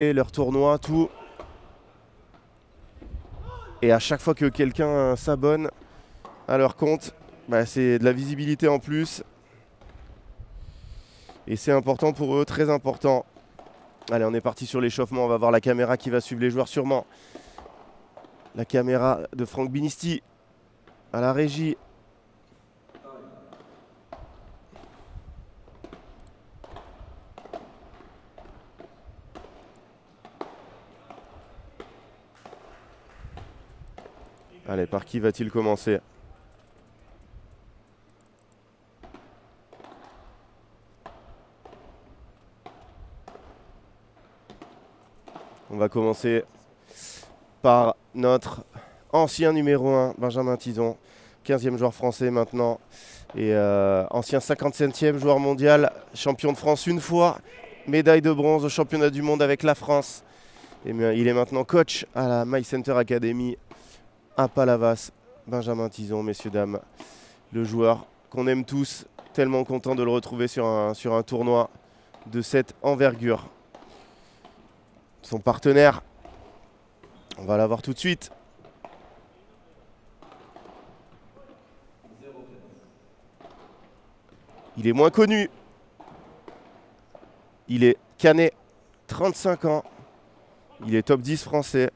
leur tournoi, tout. Et à chaque fois que quelqu'un s'abonne à leur compte, bah, c'est de la visibilité en plus. Et c'est important pour eux, très important. Allez, on est parti sur l'échauffement. On va voir la caméra qui va suivre les joueurs sûrement. La caméra de Franck Binisti à la régie. Allez, par qui va-t-il commencer? On va commencer par notre ancien numéro 1, Benjamin Tison, 15e joueur français maintenant, et ancien 57e joueur mondial, champion de France une fois, médaille de bronze au championnat du monde avec la France. Et il est maintenant coach à la My Center Academy à Palavas. Benjamin Tison, messieurs, dames, le joueur qu'on aime tous, tellement content de le retrouver sur un tournoi de cette envergure. Son partenaire, on va la voir tout de suite. Il est moins connu. Il est canet, 35 ans. Il est top 10 français.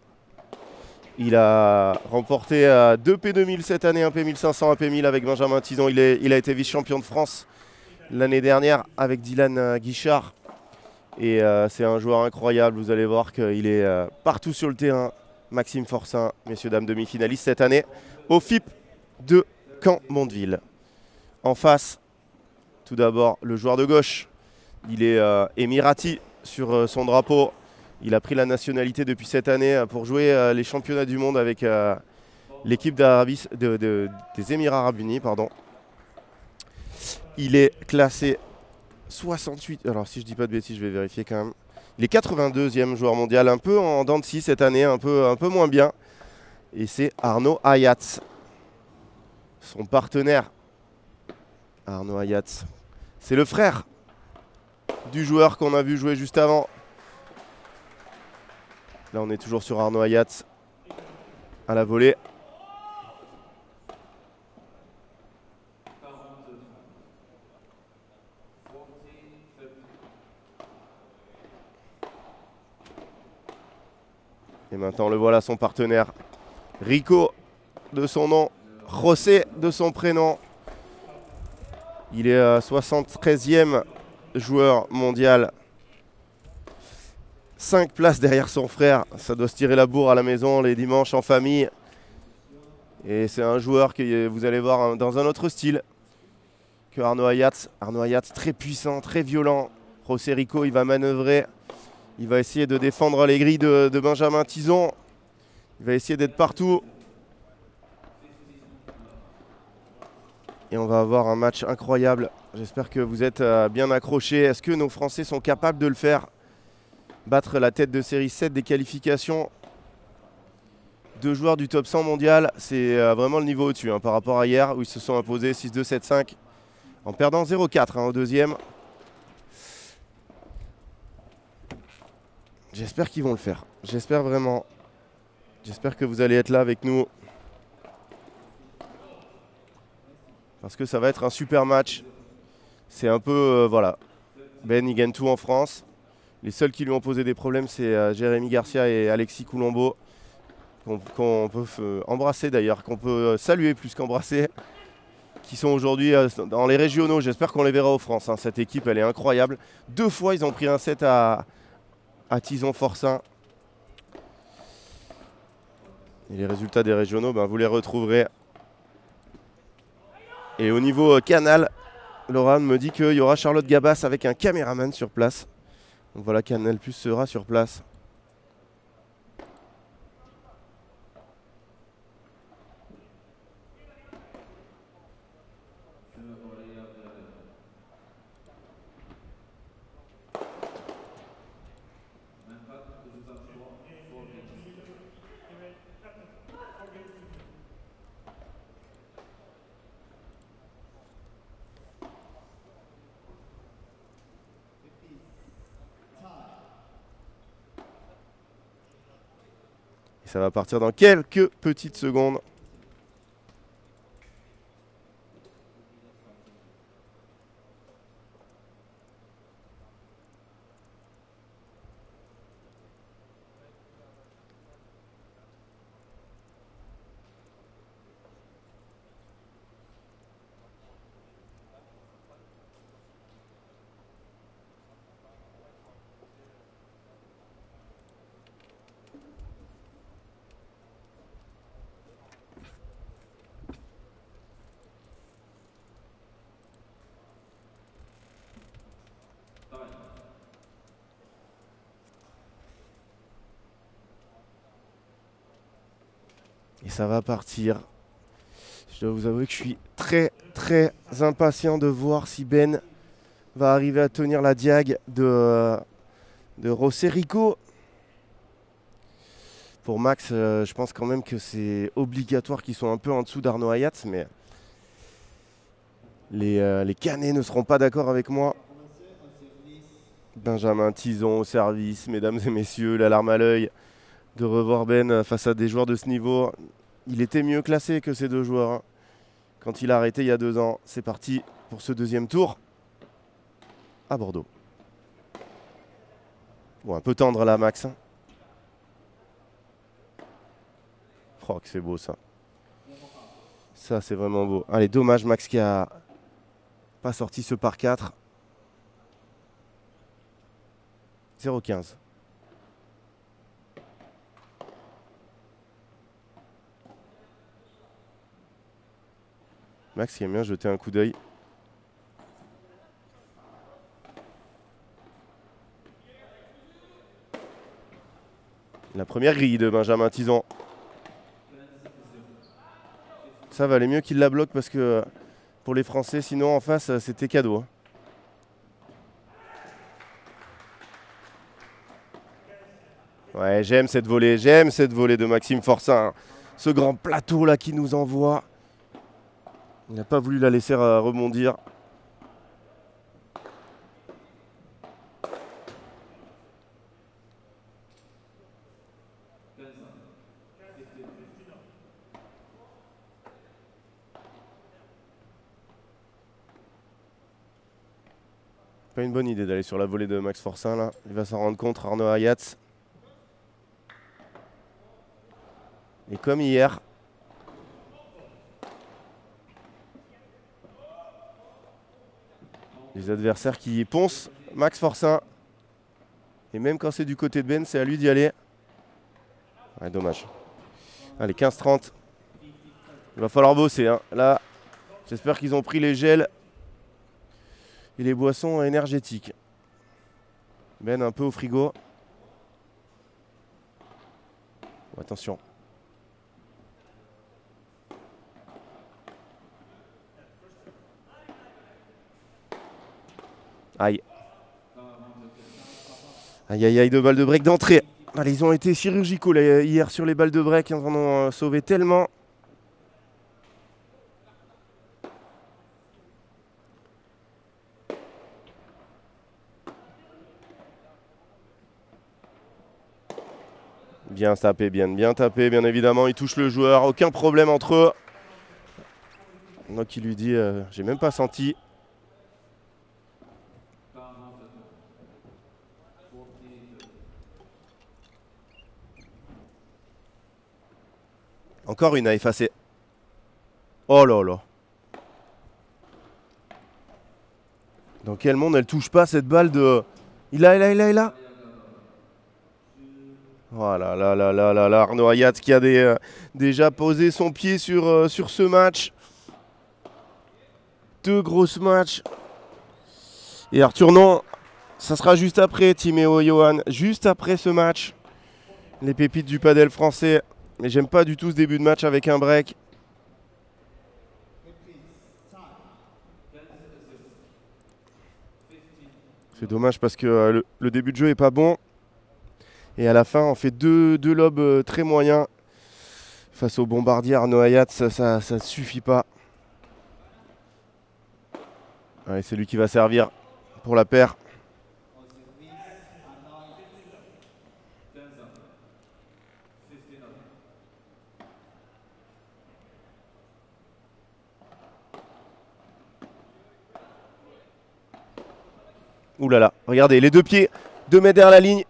Il a remporté 2 P2000 cette année, un P1500, un P1000 avec Benjamin Tison. Il a été vice-champion de France l'année dernière avec Dylan Guichard. Et c'est un joueur incroyable. Vous allez voir qu'il est partout sur le terrain. Maxime Forçin, messieurs, dames, demi-finaliste cette année au FIP de Caen-Mondeville. En face, tout d'abord, le joueur de gauche. Il est émirati sur son drapeau. Il a pris la nationalité depuis cette année pour jouer les championnats du monde avec l'équipe des Émirats Arabes Unis. Pardon. Il est classé 68. Alors si je dis pas de bêtises, je vais vérifier quand même. Il est 82e joueur mondial, un peu en dents de scie cette année, un peu moins bien. Et c'est Arnaud Ayats, son partenaire. Arnaud Ayats, c'est le frère du joueur qu'on a vu jouer juste avant. Là, on est toujours sur Arnaud Ayats à la volée. Et maintenant, le voilà, son partenaire. Rico, de son nom. José, de son prénom. Il est 73e joueur mondial. 5 places derrière son frère. Ça doit se tirer la bourre à la maison les dimanches en famille. Et c'est un joueur que vous allez voir dans un autre style que Arnaud Ayats. Arnaud Ayats, très puissant, très violent. José Rico, il va manœuvrer. Il va essayer de défendre les grilles de Benjamin Tison. Il va essayer d'être partout. Et on va avoir un match incroyable. J'espère que vous êtes bien accrochés. Est-ce que nos Français sont capables de le faire? Battre la tête de série 7 des qualifications. 2 joueurs du top 100 mondial. C'est vraiment le niveau au-dessus par rapport à hier où ils se sont imposés 6-2, 7-5 en perdant 0-4 au deuxième. J'espère qu'ils vont le faire. J'espère vraiment. J'espère que vous allez être là avec nous. Parce que ça va être un super match. C'est un peu, voilà. Ben, il gagne tout en France. Les seuls qui lui ont posé des problèmes, c'est Jérémy Garcia et Alexis Coulombeau. Qu'on peut embrasser d'ailleurs, qu'on peut saluer plus qu'embrasser. Qui sont aujourd'hui dans les régionaux. J'espère qu'on les verra aux France. Cette équipe, elle est incroyable. 2 fois, ils ont pris un set à Tison Forçin. Et les résultats des régionaux, vous les retrouverez. Et au niveau Canal, Laura me dit qu'il y aura Charlotte Gabas avec un caméraman sur place. Donc voilà, Canal Plus sera sur place. Ça va partir dans quelques petites secondes. Et ça va partir. Je dois vous avouer que je suis très impatient de voir si Ben va arriver à tenir la diag de José Rico. Pour Max, je pense quand même que c'est obligatoire qu'ils soient un peu en dessous d'Arnaud Hayat, mais les Canets ne seront pas d'accord avec moi. Benjamin Tison au service, mesdames et messieurs, l'alarme à l'œil de revoir Ben face à des joueurs de ce niveau. Il était mieux classé que ces deux joueurs hein, quand il a arrêté il y a 2 ans. C'est parti pour ce deuxième tour à Bordeaux. Bon, un peu tendre là, Max. Oh, que c'est beau ça. Ça, c'est vraiment beau. Allez, dommage Max qui a pas sorti ce par 4. 0,15. Max qui aime bien jeter un coup d'œil. La première grille de Benjamin Tison. Ça valait mieux qu'il la bloque parce que pour les Français, sinon en face, c'était cadeau. Hein. Ouais, j'aime cette volée de Maxime Forçat. Hein. Ce grand plateau là qui nous envoie. Il n'a pas voulu la laisser rebondir. Pas une bonne idée d'aller sur la volée de Max Forçat là. Il va s'en rendre compte, Arnaud Hayat. Et comme hier, les adversaires qui poncent Max Forçat. Et même quand c'est du côté de Ben, c'est à lui d'y aller. Ouais, dommage. Allez, 15-30. Il va falloir bosser. Hein. Là, j'espère qu'ils ont pris les gels et les boissons énergétiques. Ben un peu au frigo. Oh, attention. Aïe. Aïe aïe aïe, 2 balles de break d'entrée. Allez, ils ont été chirurgicaux là, hier sur les balles de break. Ils en ont sauvé tellement. Bien tapé, bien tapé, bien évidemment. Il touche le joueur, aucun problème entre eux. Donc il lui dit, j'ai même pas senti. Encore une à effacer. Oh là là. Dans quel monde elle touche pas cette balle de... Il a. Oh là là là là là là. Arnaud Hayat qui a déjà posé son pied sur ce match. 2 grosses matchs. Et Arthur, non. Ça sera juste après, Timéo Johan. Juste après ce match. Les pépites du padel français. Mais j'aime pas du tout ce début de match avec un break. C'est dommage parce que le début de jeu est pas bon. Et à la fin, on fait deux lobes très moyens. Face au bombardier Arnaud Hayat, ça ne suffit pas. Allez, c'est lui qui va servir pour la paire. Ouh là là, regardez, les deux pieds, 2 mètres derrière la ligne.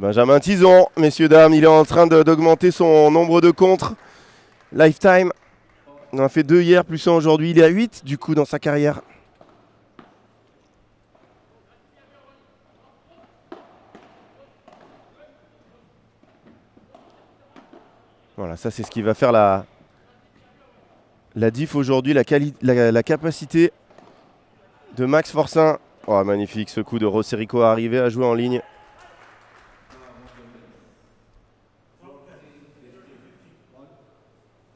Benjamin Tison, messieurs, dames, il est en train d'augmenter son nombre de contres. Lifetime. On en a fait 2 hier, plus 1 aujourd'hui. Il est à 8 du coup dans sa carrière. Voilà, ça c'est ce qui va faire la diff aujourd'hui, la capacité de Max Forcin. Oh, magnifique ce coup de Rosserico arrivé à jouer en ligne.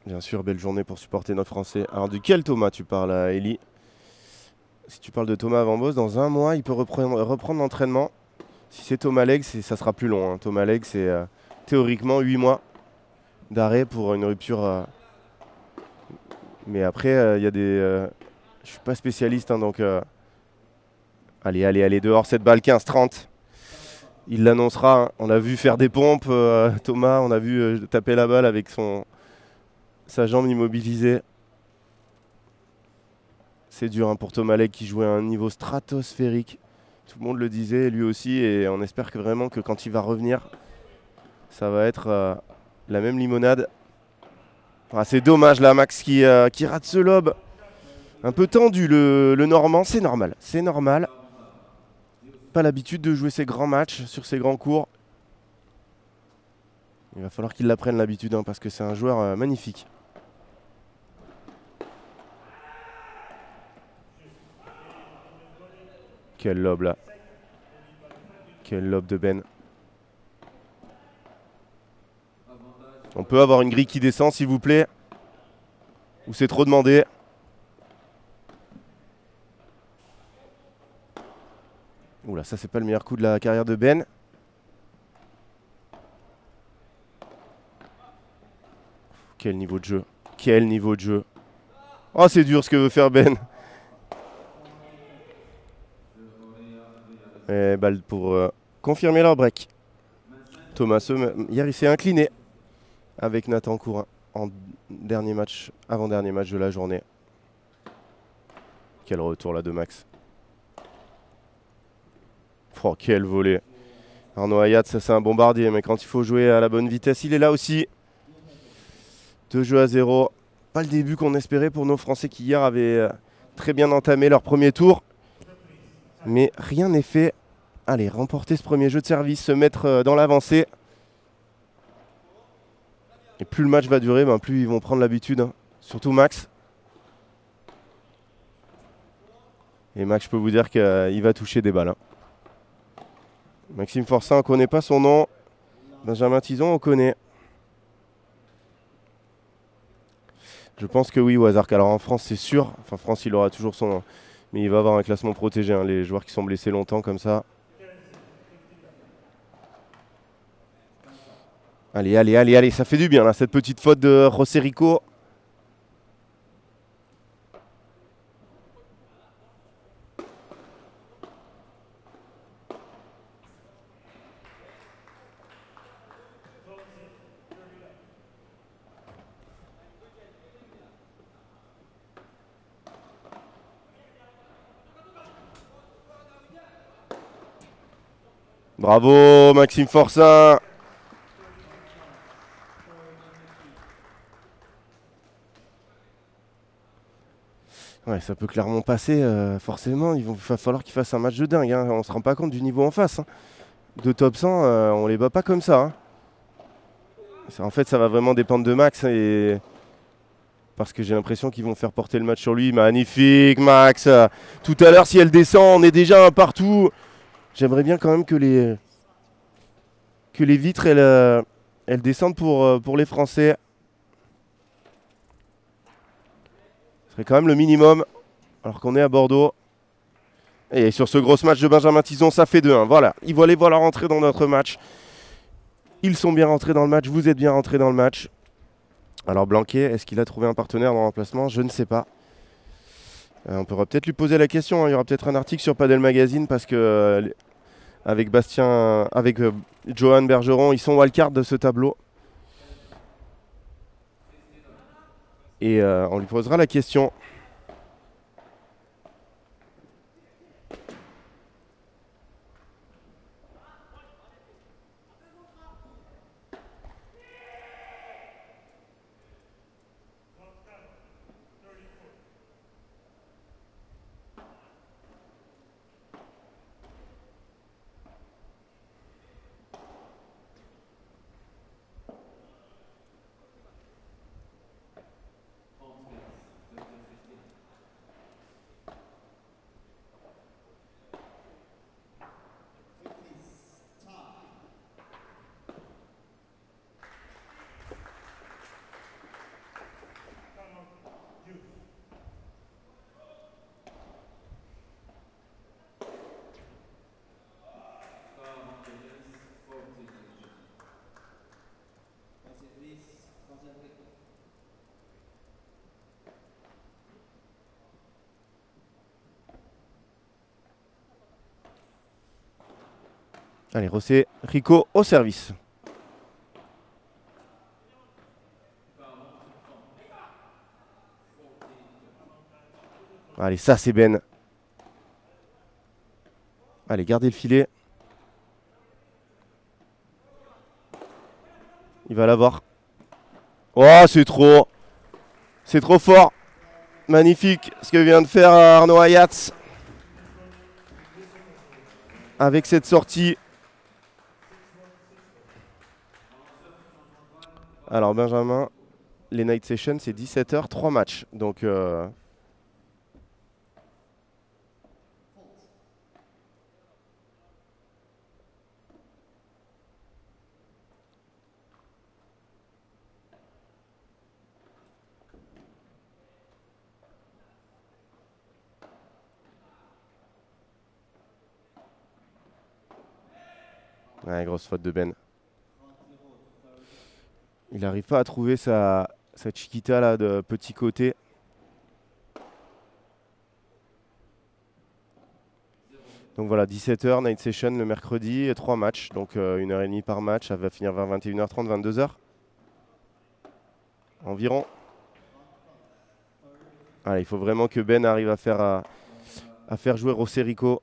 Bien sûr, belle journée pour supporter notre Français. Alors de quel Thomas tu parles, Ellie? Si tu parles de Thomas Van-Bos, dans 1 mois, il peut reprendre l'entraînement. Si c'est Thomas Legge, ça sera plus long. Hein. Thomas Legge, c'est théoriquement 8 mois d'arrêt pour une rupture. Mais après, il y a des... je suis pas spécialiste, hein, donc... Allez, dehors cette balle, 15-30. Il l'annoncera. Hein. On l'a vu faire des pompes, Thomas. On a vu taper la balle avec sa jambe immobilisée. C'est dur hein, pour Thomas Legge qui jouait à un niveau stratosphérique. Tout le monde le disait, lui aussi. Et on espère vraiment que quand il va revenir, ça va être la même limonade. Ah, c'est dommage là, Max qui rate ce lob. Un peu tendu le Normand, c'est normal. C'est normal. Pas l'habitude de jouer ces grands matchs sur ces grands cours. Il va falloir qu'il l'apprenne l'habitude hein, parce que c'est un joueur magnifique. Quel lob là. Quel lob de Ben. On peut avoir une grille qui descend s'il vous plaît. Ou c'est trop demandé. Oula, ça c'est pas le meilleur coup de la carrière de Ben. Quel niveau de jeu. Quel niveau de jeu. Oh c'est dur ce que veut faire Ben. Et balle pour confirmer leur break. Thomas, hier il s'est incliné avec Nathan Courin en dernier match, avant-dernier match de la journée. Quel retour là de Max. Oh, quel volet. Arnaud Hayat, ça c'est un bombardier, mais quand il faut jouer à la bonne vitesse, il est là aussi. 2-0. Pas le début qu'on espérait pour nos Français qui hier avaient très bien entamé leur premier tour. Mais rien n'est fait. Allez, remporter ce premier jeu de service, se mettre dans l'avancée. Et plus le match va durer, plus ils vont prendre l'habitude. Hein. Surtout Max. Et Max, je peux vous dire qu'il va toucher des balles. Hein. Maxime Forcin, on ne connaît pas son nom. Benjamin Tison, on connaît. Je pense que oui, au hasard. Alors en France, c'est sûr. Enfin, France, il aura toujours son nom. Mais il va avoir un classement protégé. Hein, les joueurs qui sont blessés longtemps comme ça. Allez. Ça fait du bien, là, cette petite faute de Rosserico. Bravo Maxime Forcin. Ouais, ça peut clairement passer, forcément. Il va falloir qu'il fasse un match de dingue. Hein. On ne se rend pas compte du niveau en face. Hein. De top 100, on les bat pas comme ça. Hein. En fait, ça va vraiment dépendre de Max. Et... parce que j'ai l'impression qu'ils vont faire porter le match sur lui. Magnifique Max. Tout à l'heure, si elle descend, on est déjà un partout. J'aimerais bien quand même que les vitres, elles descendent pour les Français. Ce serait quand même le minimum, alors qu'on est à Bordeaux. Et sur ce gros match de Benjamin Tison, ça fait 2-1. Voilà, ils vont aller voir rentrer dans notre match. Ils sont bien rentrés dans le match, vous êtes bien rentrés dans le match. Alors Blanquet, est-ce qu'il a trouvé un partenaire dans le remplacement? Je ne sais pas. On pourra peut-être lui poser la question. Hein. Il y aura peut-être un article sur Padel Magazine parce que avec Johan Bergeron, ils sont wildcard de ce tableau. Et on lui posera la question. Allez, José Rico au service. Allez, ça c'est Ben. Allez, gardez le filet. Il va l'avoir. Oh, c'est trop. C'est trop fort. Magnifique ce que vient de faire Arnaud Ayats. Avec cette sortie. Alors Benjamin, les night sessions c'est 17h, 3 matchs. Donc ouais, grosse faute de Ben. Il n'arrive pas à trouver sa chiquita là de petit côté. Donc voilà, 17h, night session le mercredi, et 3 matchs. Donc 1h30 par match, ça va finir vers 21h30, 22h. Environ. Allez, il faut vraiment que Ben arrive à faire jouer José Rico.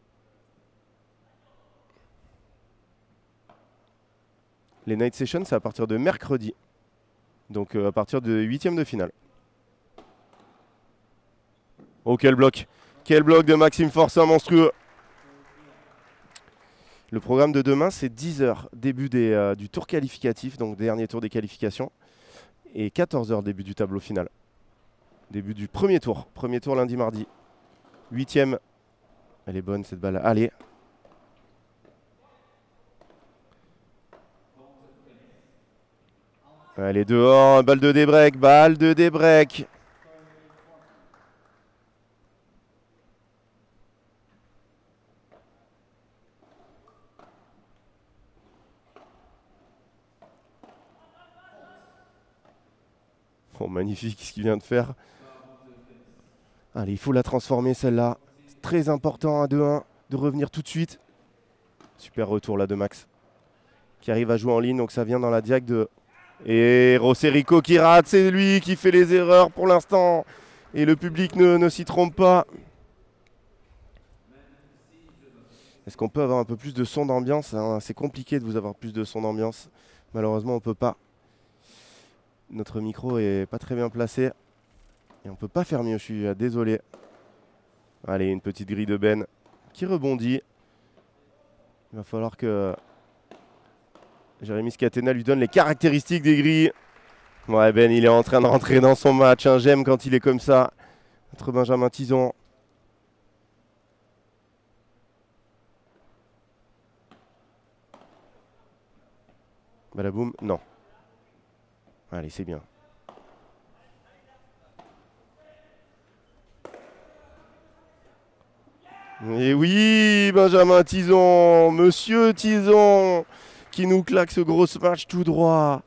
Les night sessions, c'est à partir de mercredi. Donc à partir de 8e de finale. Oh, quel bloc! Quel bloc de Maxime Forçat monstrueux! Le programme de demain, c'est 10h, début du tour qualificatif, donc dernier tour des qualifications. Et 14h, début du tableau final. Début du premier tour. Premier tour lundi, mardi. 8e. Elle est bonne cette balle. Allez. Allez, dehors. Balle de débreak. Balle de débreak. Oh, magnifique ce qu'il vient de faire. Allez, il faut la transformer celle-là. C'est très important à 2-1 de revenir tout de suite. Super retour là de Max. Qui arrive à jouer en ligne, donc ça vient dans la diac de... Et José Rico qui rate, c'est lui qui fait les erreurs pour l'instant. Et le public ne s'y trompe pas. Est-ce qu'on peut avoir un peu plus de son d'ambiance, hein? C'est compliqué de vous avoir plus de son d'ambiance. Malheureusement, on ne peut pas. Notre micro est pas très bien placé. Et on ne peut pas faire mieux, je suis désolé. Allez, une petite grille de Ben qui rebondit. Il va falloir que Jérémy Scatena lui donne les caractéristiques des grilles. Ouais, Ben, il est en train de rentrer dans son match, hein. J'aime quand il est comme ça. Notre Benjamin Tison. Balaboum, non. Allez, c'est bien. Et oui, Benjamin Tison, Monsieur Tison, qui nous claque ce gros match tout droit.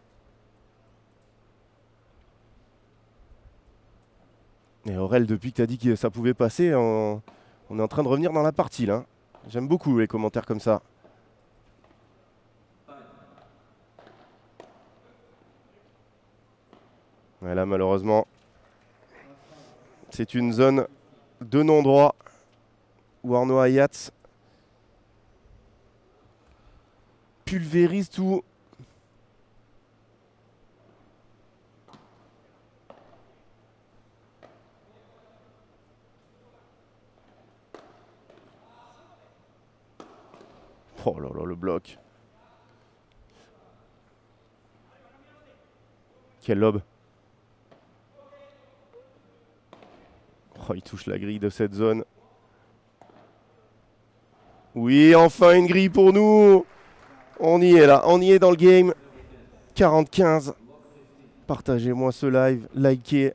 Et Aurel, depuis que tu as dit que ça pouvait passer, on est en train de revenir dans la partie là. J'aime beaucoup les commentaires comme ça. Ouais, là, malheureusement, c'est une zone de non-droit où Arnaud Ayats pulvérise tout. Oh là là, le bloc. Quel lob. Oh, il touche la grille de cette zone. Oui, enfin une grille pour nous. On y est là, on y est dans le game. 40-15. Partagez-moi ce live, likez.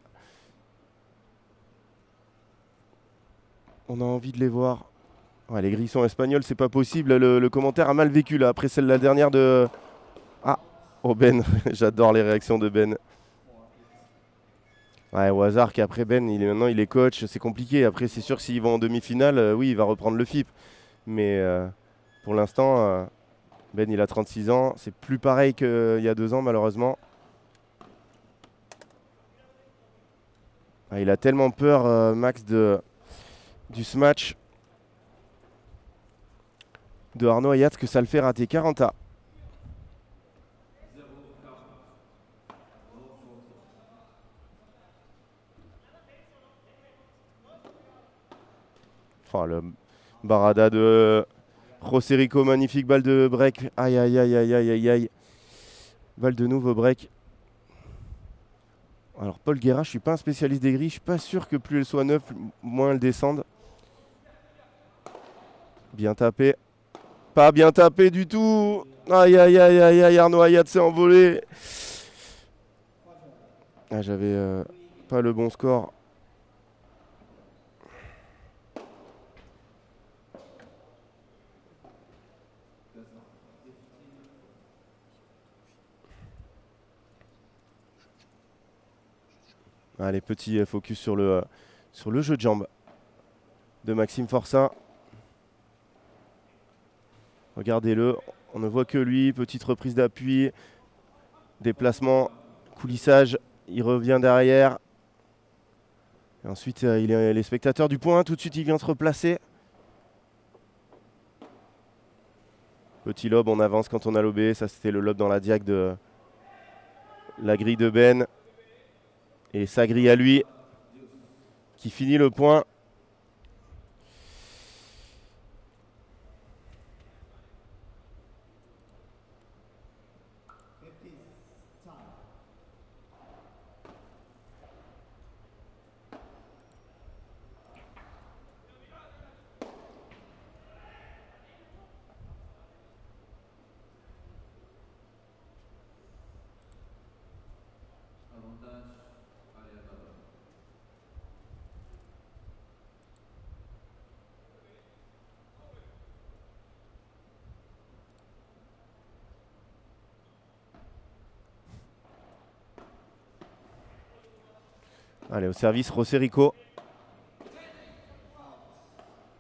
On a envie de les voir. Ouais, les grilles sont espagnoles, c'est pas possible. Le commentaire a mal vécu là, après celle la dernière de... Ah, oh Ben, j'adore les réactions de Ben. Ouais, au hasard qu'après Ben, maintenant il est coach, c'est compliqué. Après c'est sûr que s'ils vont en demi-finale, oui, il va reprendre le FIP. Mais pour l'instant, Ben, il a 36 ans. C'est plus pareil qu'il y a 2 ans, malheureusement. Ah, il a tellement peur, Max, du smash de Arnaud Ayat que ça le fait rater. 40A. Oh, le Barada de José Rico, magnifique balle de break. Aïe, aïe, aïe, aïe, aïe, aïe, aïe. Balle de nouveau break. Alors, Paul Guerra, je ne suis pas un spécialiste des grilles. Je ne suis pas sûr que plus elles soient neuves, moins elles descendent. Bien tapé. Pas bien tapé du tout. Aïe, aïe, aïe, aïe, aïe. Arnaud Ayat s'est envolé. Ah, j'avais pas le bon score. Allez, petit focus sur le jeu de jambes de Maxime Forçat. Regardez-le, on ne voit que lui. Petite reprise d'appui, déplacement, coulissage. Il revient derrière. Et ensuite, il est les spectateurs du point. Tout de suite, il vient se replacer. Petit lob, on avance quand on a lobé. Ça, c'était le lob dans la diag de la grille de Ben. Et sa grille à lui qui finit le point. Allez, au service, José Rico.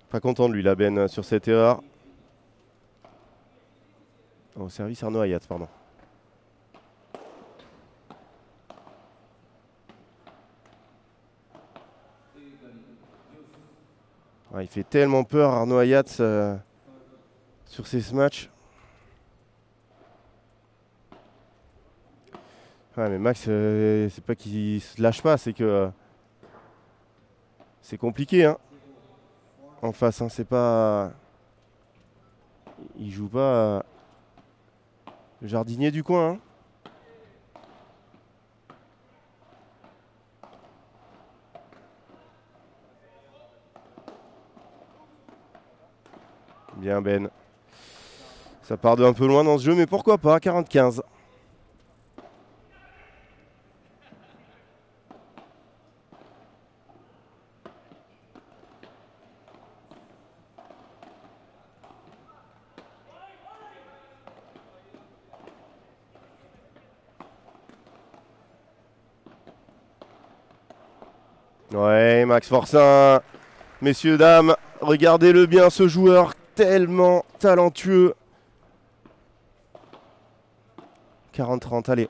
Pas content de lui, la Ben, sur cette erreur. Au service, Arnaud Ayat, pardon. Ouais, il fait tellement peur, Arnaud Ayat, sur ces matchs. Ouais, mais Max, c'est pas qu'il se lâche pas, c'est que c'est compliqué, hein. En face, hein, c'est pas. Il joue pas le jardinier du coin, hein. Bien Ben. Ça part de un peu loin dans ce jeu, mais pourquoi pas, 40-15. Ouais, Max Forçat, messieurs, dames, regardez-le bien, ce joueur tellement talentueux. 40-30, allez.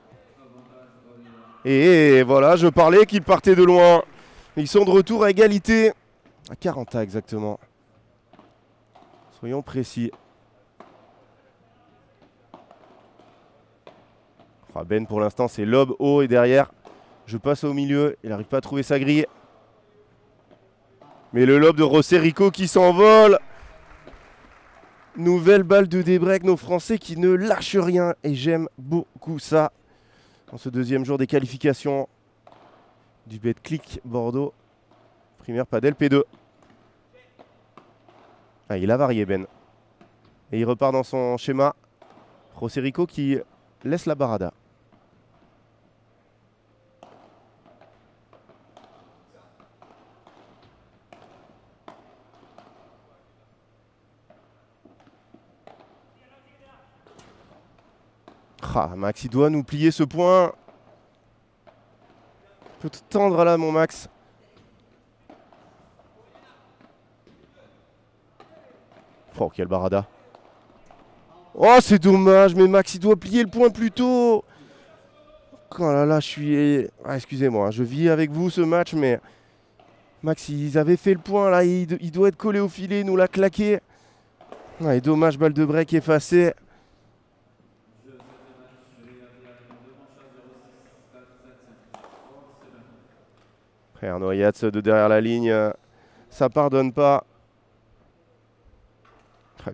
Et voilà, je parlais qu'ils partaient de loin. Ils sont de retour à égalité. À 40 exactement. Soyons précis. Oh, Ben, pour l'instant, c'est lob haut et derrière. Je passe au milieu. Il n'arrive pas à trouver sa grille. Mais le lob de José Rico qui s'envole. Nouvelle balle de débreak, nos Français qui ne lâchent rien. Et j'aime beaucoup ça. En ce deuxième jour des qualifications du Betclic Bordeaux. Première padel P2. Ah, il a varié Ben. Et il repart dans son schéma. José Rico qui laisse la barada. Ah, Max, il doit nous plier ce point. Peut te tendre là, mon Max. Oh, quel barada. Oh, c'est dommage, mais Max, il doit plier le point plus tôt. Oh là là, je suis... Ah, excusez-moi, je vis avec vous ce match, mais... Max, ils avaient fait le point, là, il doit être collé au filet, il nous l'a claqué. Ouais, dommage, balle de break effacée. Après, Arnaud Ayats de derrière la ligne, ça pardonne pas.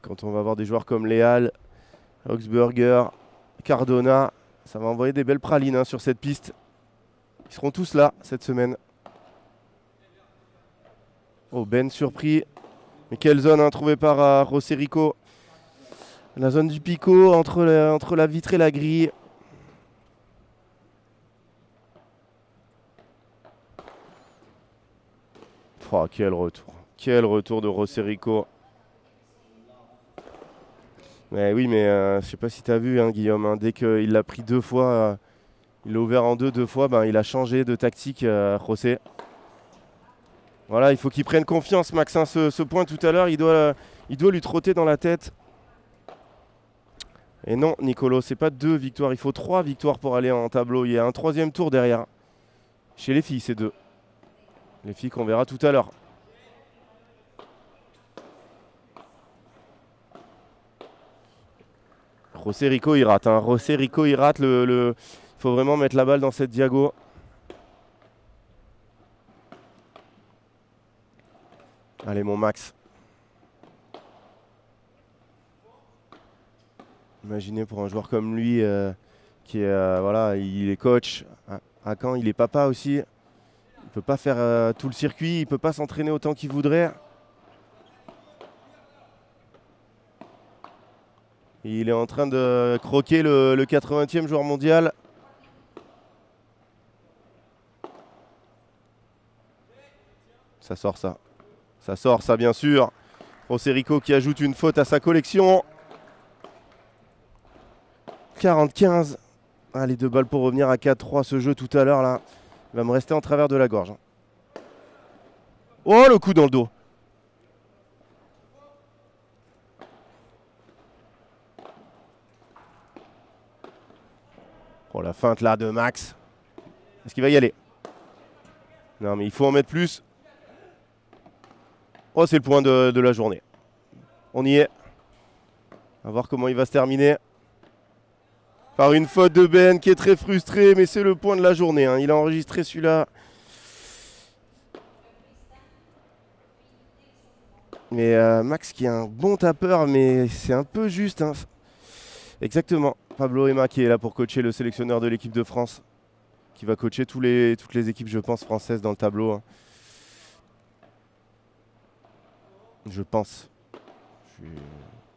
Quand on va voir des joueurs comme Léal, Augsburger, Cardona, ça va envoyer des belles pralines hein, sur cette piste. Ils seront tous là cette semaine. Oh, Ben surpris. Mais quelle zone hein, trouvée par José Rico. La zone du picot entre la vitre et la grille. Oh, quel retour. Quel retour de José Rico. Mais oui, mais je sais pas si tu as vu, hein, Guillaume, hein, dès qu'il l'a pris deux fois, il l'a ouvert en deux fois, ben, il a changé de tactique, José. Voilà, il faut qu'il prenne confiance, Max. Hein, ce point tout à l'heure, il doit lui trotter dans la tête. Et non, Nicolo, c'est pas 2 victoires, il faut 3 victoires pour aller en tableau. Il y a un 3e tour derrière. Chez les filles, c'est 2. Les filles qu'on verra tout à l'heure. José Rico, il rate. Hein. José Rico, il rate. Il faut vraiment mettre la balle dans cette diago. Allez, mon Max. Imaginez pour un joueur comme lui, qui est, voilà, il est coach. À Caen, il est papa aussi. Il ne peut pas faire tout le circuit. Il ne peut pas s'entraîner autant qu'il voudrait. Il est en train de croquer le 80e joueur mondial. Ça sort ça. Ça sort ça bien sûr. José Rico qui ajoute une faute à sa collection. 40-15. Ah, les 2 balles pour revenir à 4-3 ce jeu tout à l'heure là. Il va me rester en travers de la gorge. Oh le coup dans le dos. Oh la feinte là de Max. Est-ce qu'il va y aller? Non mais il faut en mettre plus. Oh c'est le point de la journée. On y est. On va voir comment il va se terminer. Par une faute de Ben qui est très frustré, mais c'est le point de la journée. Hein. Il a enregistré celui-là. Mais Max qui est un bon tapeur, mais c'est un peu juste. Hein. Exactement. Pablo Ema qui est là pour coacher le sélectionneur de l'équipe de France. Qui va coacher toutes les équipes, je pense, françaises dans le tableau. Hein. Je pense. Je n'ai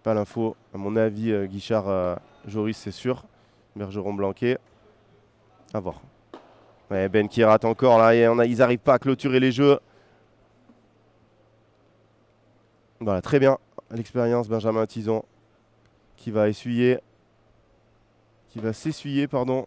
pas l'info. À mon avis, Guichard, Joris, c'est sûr. Bergeron, Blanquet. À voir. Ouais, Ben qui rate encore là. Et ils n'arrivent pas à clôturer les jeux. Voilà, très bien. L'expérience, Benjamin Tison. Qui va essuyer. Qui va s'essuyer, pardon.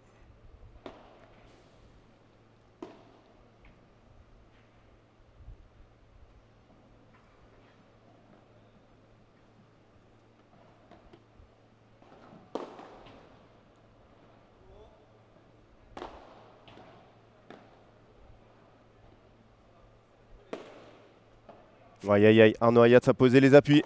Aïe aïe aïe, Arnaud Ayats a posé les appuis.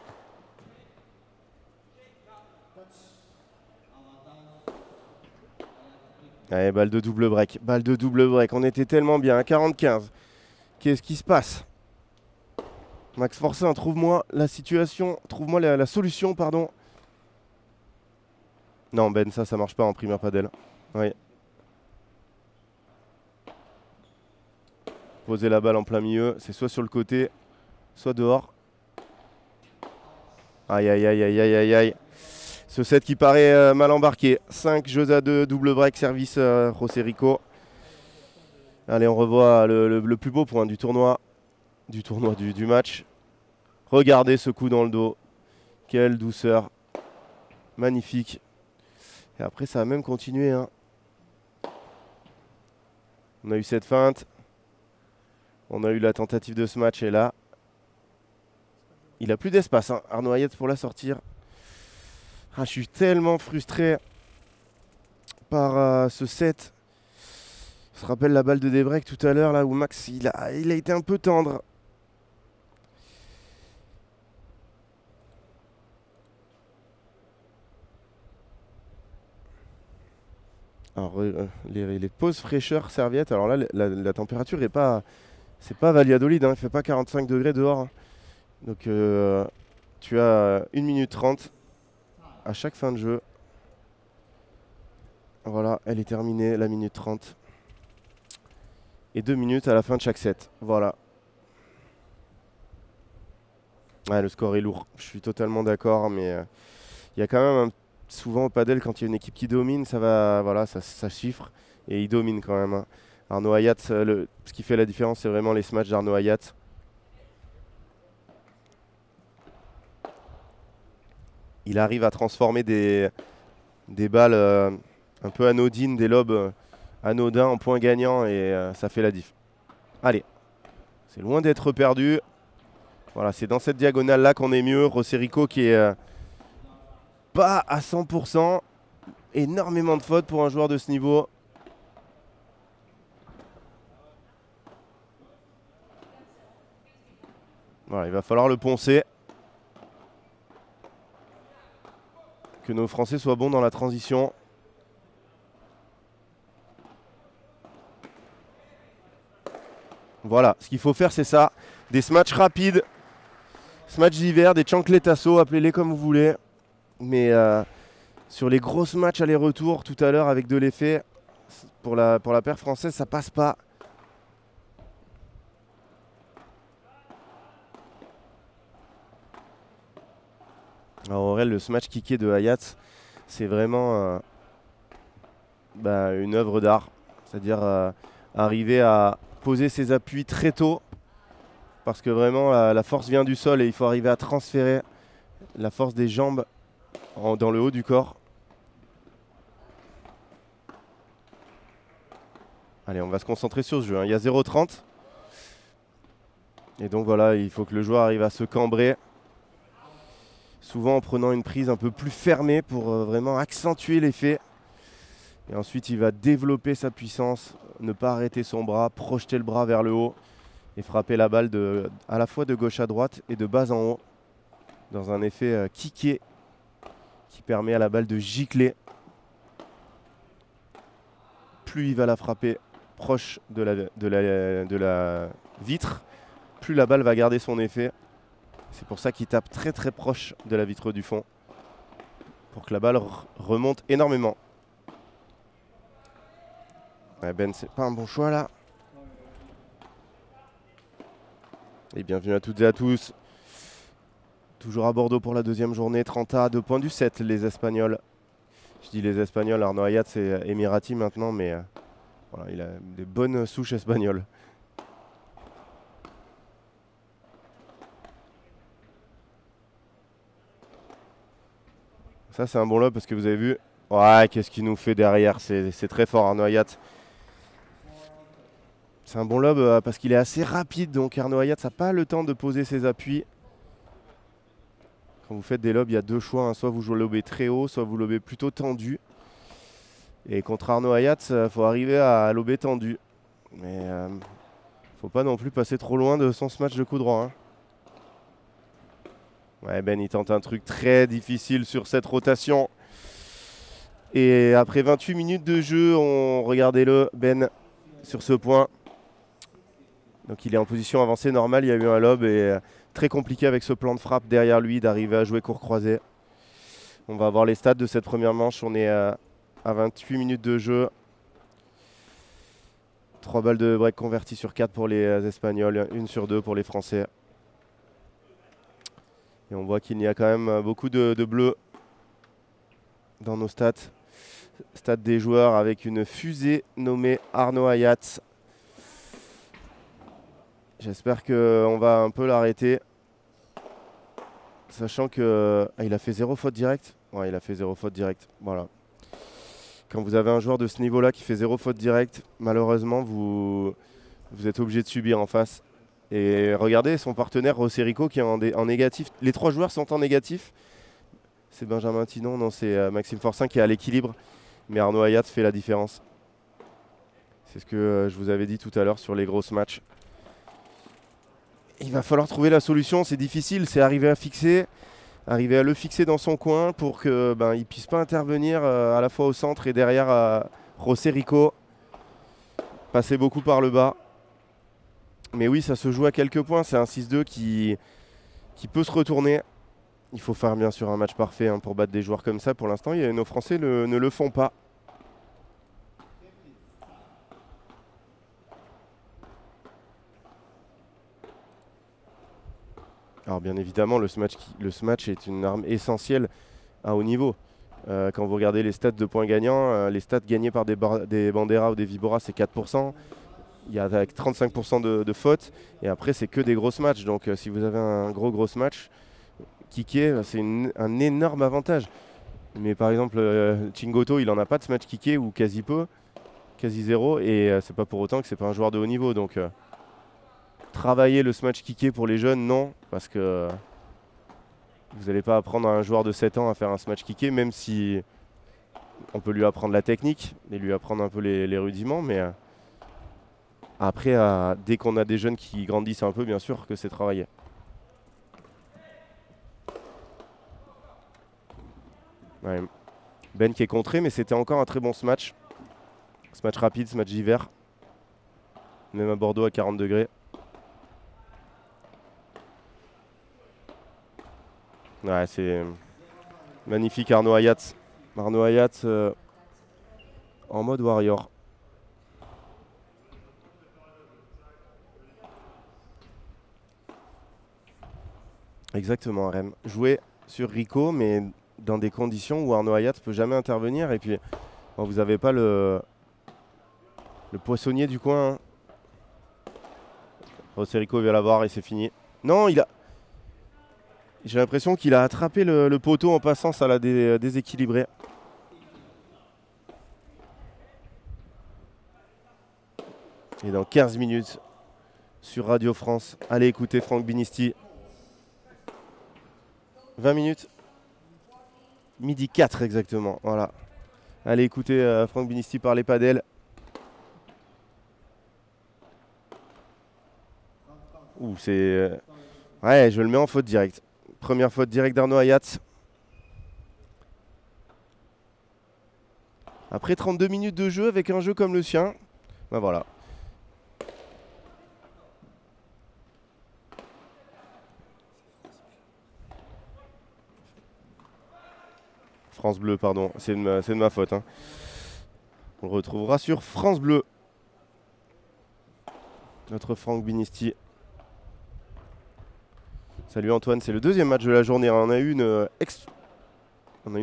Allez, balle de double break. Balle de double break. On était tellement bien. 40-15. Qu'est-ce qui se passe? Max Forcin, trouve-moi la situation. Trouve-moi la solution, pardon. Non, Ben, ça marche pas en primeur padel. Oui. Poser la balle en plein milieu. C'est soit sur le côté, soit dehors. Aïe, aïe, aïe, aïe, aïe, aïe, aïe. Ce set qui paraît mal embarqué. 5 jeux à 2, double break, service José Rico. Allez, on revoit le plus beau point du tournoi. Du match. Regardez ce coup dans le dos. Quelle douceur. Magnifique. Et après, ça a même continué. Hein. On a eu cette feinte. On a eu la tentative de ce match. Et là, il a plus d'espace. Hein. Arnaud Ayats pour la sortir. Ah, je suis tellement frustré par ce set. On se rappelle la balle de Debreak tout à l'heure, là où Max il a été un peu tendre. Alors, les pauses fraîcheur serviettes. Alors là, la température est pas. C'est pas Valladolid, hein, il fait pas 45 degrés dehors, hein. Donc tu as 1 minute 30 à chaque fin de jeu. Voilà, elle est terminée, la minute 30. Et 2 minutes à la fin de chaque set. Voilà. Ouais, le score est lourd, je suis totalement d'accord, mais il y a quand même souvent au padel, quand il y a une équipe qui domine, ça va, voilà, ça chiffre, et il domine quand même, hein. Arnaud Hayat, ce qui fait la différence, c'est vraiment les smatchs d'Arnaud Hayat. Il arrive à transformer des balles un peu anodines, des lobes anodins en points gagnants, et ça fait la diff. Allez, c'est loin d'être perdu. Voilà, c'est dans cette diagonale-là qu'on est mieux. Rosserico qui est pas à 100%. Énormément de fautes pour un joueur de ce niveau. Voilà, il va falloir le poncer. Que nos Français soient bons dans la transition. Voilà, ce qu'il faut faire, c'est ça. Des smatchs rapides. Smatchs d'hiver, des chancletasso, appelez-les comme vous voulez. Mais sur les grosses matchs aller-retour tout à l'heure avec de l'effet, pour la paire française, ça passe pas. Alors Aurel, le smash kické de Hayat, c'est vraiment une œuvre d'art. C'est-à-dire arriver à poser ses appuis très tôt, parce que vraiment la force vient du sol et il faut arriver à transférer la force des jambes dans le haut du corps. Allez, on va se concentrer sur ce jeu, hein. Il y a 0,30. Et donc voilà, il faut que le joueur arrive à se cambrer. Souvent en prenant une prise un peu plus fermée pour vraiment accentuer l'effet. Et ensuite, il va développer sa puissance, ne pas arrêter son bras, projeter le bras vers le haut et frapper la balle à la fois de gauche à droite et de bas en haut dans un effet kické qui permet à la balle de gicler. Plus il va la frapper proche de la vitre, plus la balle va garder son effet. C'est pour ça qu'il tape très très proche de la vitre du fond pour que la balle remonte énormément. Ouais, Ben, c'est pas un bon choix là. Et bienvenue à toutes et à tous. Toujours à Bordeaux pour la deuxième journée. 30 à 2 points du 7, les Espagnols. Je dis les Espagnols, Arnaud Hayat c'est Emirati maintenant, mais voilà, il a des bonnes souches espagnoles. Ça c'est un bon lob parce que vous avez vu. Ouais, qu'est-ce qu'il nous fait derrière, c'est très fort Arnaud Hayat. C'est un bon lob parce qu'il est assez rapide, donc Arnaud Hayat n'a pas le temps de poser ses appuis. Quand vous faites des lobs, il y a deux choix, hein. Soit vous lobez très haut, soit vous lobez plutôt tendu. Et contre Arnaud Hayat, il faut arriver à lober tendu. Mais faut pas non plus passer trop loin de son smash de coup droit, hein. Ouais, Ben il tente un truc très difficile sur cette rotation. Et après 28 minutes de jeu, regardez-le, Ben, sur ce point. Donc il est en position avancée normale, il y a eu un lob et très compliqué avec ce plan de frappe derrière lui d'arriver à jouer court croisé. On va voir les stats de cette première manche, on est à 28 minutes de jeu. 3 balles de break converties sur 4 pour les Espagnols, 1 sur 2 pour les Français. Et on voit qu'il y a quand même beaucoup de bleus dans nos stats. Stats des joueurs avec une fusée nommée Arnaud Hayat. J'espère qu'on va un peu l'arrêter. Sachant que il a fait 0 faute directe. Ouais, il a fait 0 faute directe. Voilà. Quand vous avez un joueur de ce niveau-là qui fait 0 faute directe, malheureusement, vous êtes obligé de subir en face. Et regardez son partenaire Rosserico qui est en négatif. Les 3 joueurs sont en négatif. C'est Benjamin Tinon, non, c'est Maxime Forcin qui est à l'équilibre. Mais Arnaud Hayat fait la différence. C'est ce que je vous avais dit tout à l'heure sur les grosses matchs. Il va falloir trouver la solution, c'est difficile, c'est arriver à le fixer dans son coin pour qu'il ne puisse pas intervenir à la fois au centre et derrière José Rico. Passer beaucoup par le bas. Mais oui, ça se joue à quelques points, c'est un 6-2 qui peut se retourner. Il faut faire bien sûr un match parfait pour battre des joueurs comme ça. Pour l'instant, nos Français ne le font pas. Alors bien évidemment, le smash est une arme essentielle à haut niveau. Quand vous regardez les stats de points gagnants, les stats gagnés par des Banderas ou des Vibora, c'est 4%. Il y a avec 35% de fautes. Et après, c'est que des grosses matchs. Donc si vous avez un gros smash, kické, c'est un énorme avantage. Mais par exemple, Chingoto, il n'en a pas de smash kické ou quasi peu, quasi zéro. Et c'est pas pour autant que c'est pas un joueur de haut niveau. Donc travailler le smash kické pour les jeunes, non. Parce que vous n'allez pas apprendre à un joueur de 7 ans à faire un smash kické, même si on peut lui apprendre la technique et lui apprendre un peu les rudiments. Mais après, dès qu'on a des jeunes qui grandissent un peu, bien sûr que c'est travaillé. Ouais. Ben qui est contré, mais c'était encore un très bon match. Ce match rapide, ce match d'hiver. Même à Bordeaux à 40 degrés. Ouais, c'est magnifique Arnaud Hayat. Arnaud Hayat en mode warrior. Exactement, Rem. Jouer sur Rico, mais dans des conditions où Arnaud Hayat ne peut jamais intervenir. Et puis, vous n'avez pas le poissonnier du coin. José Rico vient la voir et c'est fini. Non, j'ai l'impression qu'il a attrapé le poteau en passant, ça l'a déséquilibré. Et dans 15 minutes, sur Radio France, allez écouter Franck Binisti. 20 minutes. Midi 4 exactement, voilà. Allez écouter Franck Binisti parler padel. Ouh, c'est... ouais, je le mets en faute directe. Première faute directe d'Arnaud Hayat. Après 32 minutes de jeu, avec un jeu comme le sien, ben voilà. France Bleu, pardon, c'est de ma faute. Hein. On le retrouvera sur France Bleu. Notre Franck Binisti. Salut Antoine, c'est le deuxième match de la journée. On a eu une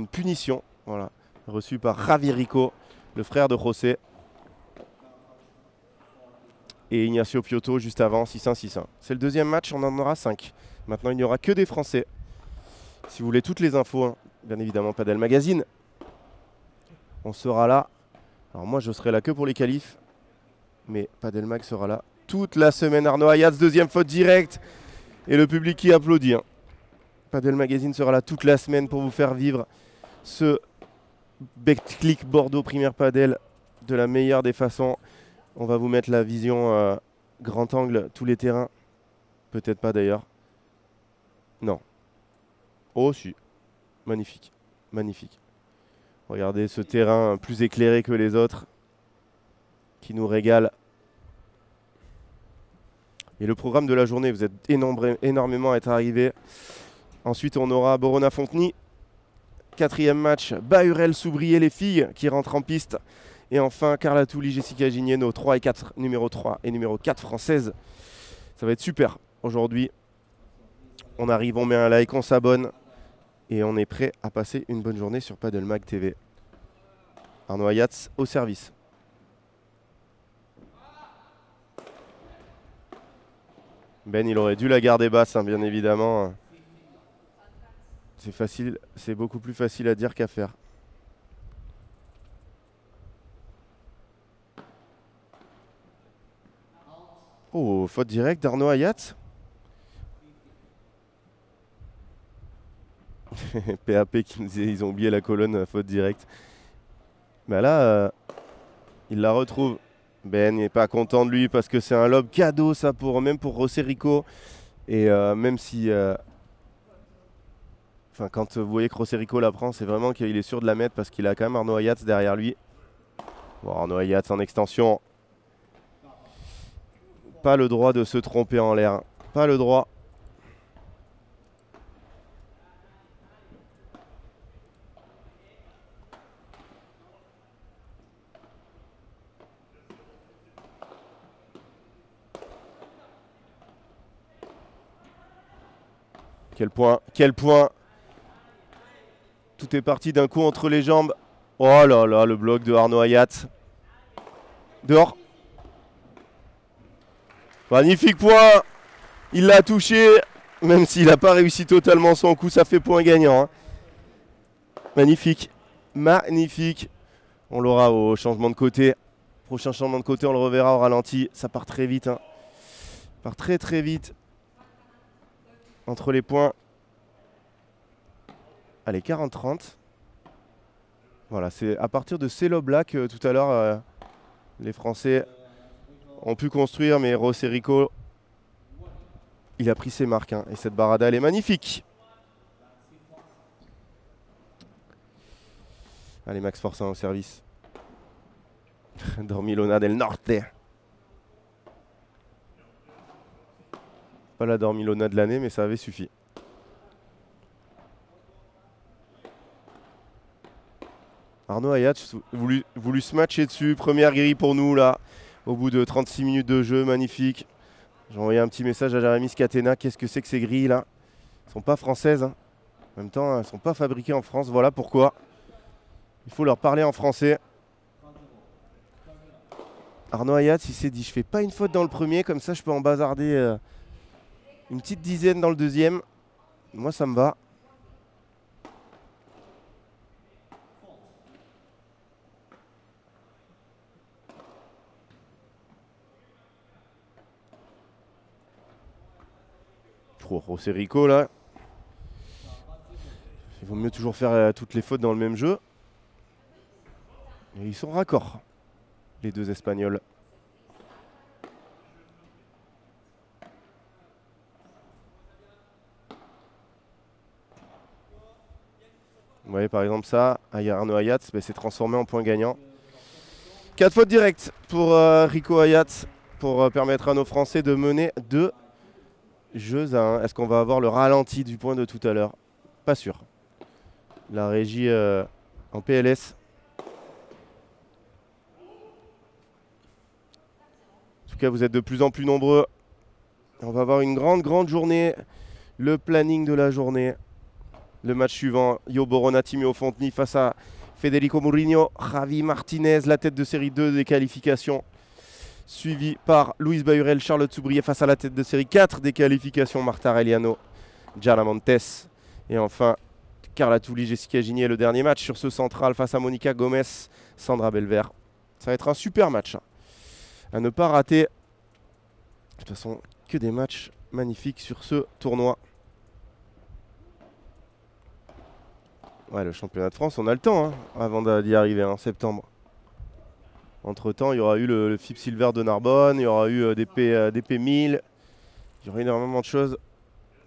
punition, voilà, reçue par Javi Rico, le frère de José. Et Ignacio Piotto juste avant, 6-1, 6-1. C'est le deuxième match, on en aura 5. Maintenant, il n'y aura que des Français. Si vous voulez toutes les infos, hein, bien évidemment, Padel Magazine. On sera là. Alors moi, je serai là que pour les qualifs. Mais Padel Mag sera là toute la semaine. Arnaud Hayat, deuxième faute directe. Et le public qui applaudit. Hein. Padel Magazine sera là toute la semaine pour vous faire vivre ce Betclic Bordeaux Primaire Padel de la meilleure des façons. On va vous mettre la vision grand angle, tous les terrains. Peut-être pas d'ailleurs. Non. Oh si. Magnifique. Magnifique. Regardez ce terrain plus éclairé que les autres qui nous régale. Et le programme de la journée, vous êtes énormément à être arrivés. Ensuite, on aura Borona-Fontenay. Quatrième match, Bahurel-Soubrier, les filles qui rentrent en piste. Et enfin, Carla Touli, Jessica Gigné, nos 3 et 4, numéro 3 et numéro 4 françaises. Ça va être super aujourd'hui. On arrive, on met un like, on s'abonne. Et on est prêt à passer une bonne journée sur Padel Mag TV. Arnaud Hayat au service. Ben, il aurait dû la garder basse, hein, bien évidemment. C'est facile, c'est beaucoup plus facile à dire qu'à faire. Oh, faute directe d'Arnaud Hayat. PAP qui nous disait ils ont oublié la colonne, faute directe. Bah là, il la retrouve. Ben n'est pas content de lui parce que c'est un lob cadeau ça même pour José Rico. Et même si... quand vous voyez que José Rico la prend, c'est vraiment qu'il est sûr de la mettre parce qu'il a quand même Arnaud Ayats derrière lui. Bon, Arnaud Ayats en extension. Pas le droit de se tromper en l'air. Pas le droit. Quel point. Tout est parti d'un coup entre les jambes. Oh là là, le bloc de Arnaud Ayats. Dehors. Magnifique point. Il l'a touché. Même s'il n'a pas réussi totalement son coup, ça fait point gagnant. Hein. Magnifique. Magnifique. On l'aura au changement de côté. Prochain changement de côté, on le reverra au ralenti. Ça part très vite. Hein. Ça part très très vite. Entre les points. Allez, 40-30. Voilà, c'est à partir de ces lobes-là que tout à l'heure, les Français ont pu construire. Mais José Rico, il a pris ses marques. Hein, et cette barada, elle est magnifique. Allez, Max Forçin au service. Dormilona del Norte. Pas la Dormilona de l'année, mais ça avait suffi. Arnaud Ayats voulu se matcher dessus. Première grille pour nous là. Au bout de 36 minutes de jeu, magnifique. J'ai envoyé un petit message à Jérémy Scatena. Qu'est-ce que c'est que ces grilles là? Elles ne sont pas françaises. Hein. En même temps, elles ne sont pas fabriquées en France. Voilà pourquoi. Il faut leur parler en français. Arnaud Ayats, il s'est dit, je fais pas une faute dans le premier, comme ça je peux en bazarder une petite dizaine dans le deuxième. Moi ça me va. José Rico là. Il vaut mieux toujours faire toutes les fautes dans le même jeu. Et ils sont raccords, les deux Espagnols. Vous voyez par exemple ça, Arnaud Ayats s'est transformé en point gagnant. 4 fautes directes pour Rico Ayats pour permettre à nos Français de mener 2 jeux à 1. Est-ce qu'on va avoir le ralenti du point de tout à l'heure? Pas sûr. La régie en PLS. En tout cas, vous êtes de plus en plus nombreux. On va avoir une grande journée. Le planning de la journée. Le match suivant, Yo Borona, Timio Fontny face à Federico Mourinho, Javi Martinez, la tête de série 2 des qualifications. Suivi par Luis Bayurel, Charlotte Soubrier face à la tête de série 4 des qualifications, Marta Aureliano, Gianna Montes. Et enfin, Carla Touli, Jessica Gigné, le dernier match sur ce central face à Monica Gomez, Sandra Belver. Ça va être un super match à ne pas rater. De toute façon, que des matchs magnifiques sur ce tournoi. Ouais, le championnat de France, on a le temps avant d'y arriver en septembre. Entre temps, il y aura eu le FIP Silver de Narbonne, il y aura eu des P1000, il y aura énormément de choses.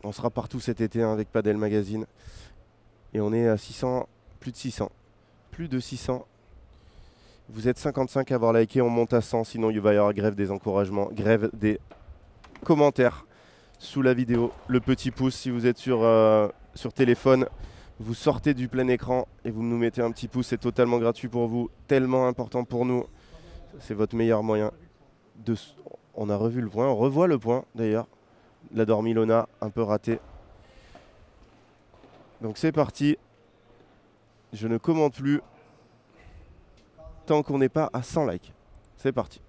On sera partout cet été avec Padel Magazine. Et on est à 600, plus de 600. Plus de 600. Vous êtes 55 à avoir liké, on monte à 100, sinon il va y avoir grève des encouragements, grève des commentaires sous la vidéo. Le petit pouce si vous êtes sur téléphone. Vous sortez du plein écran et vous nous mettez un petit pouce, c'est totalement gratuit pour vous, tellement important pour nous. C'est votre meilleur moyen. On a revu le point, on revoit le point d'ailleurs. La Dormilona, un peu raté. Donc c'est parti. Je ne commente plus tant qu'on n'est pas à 100 likes. C'est parti.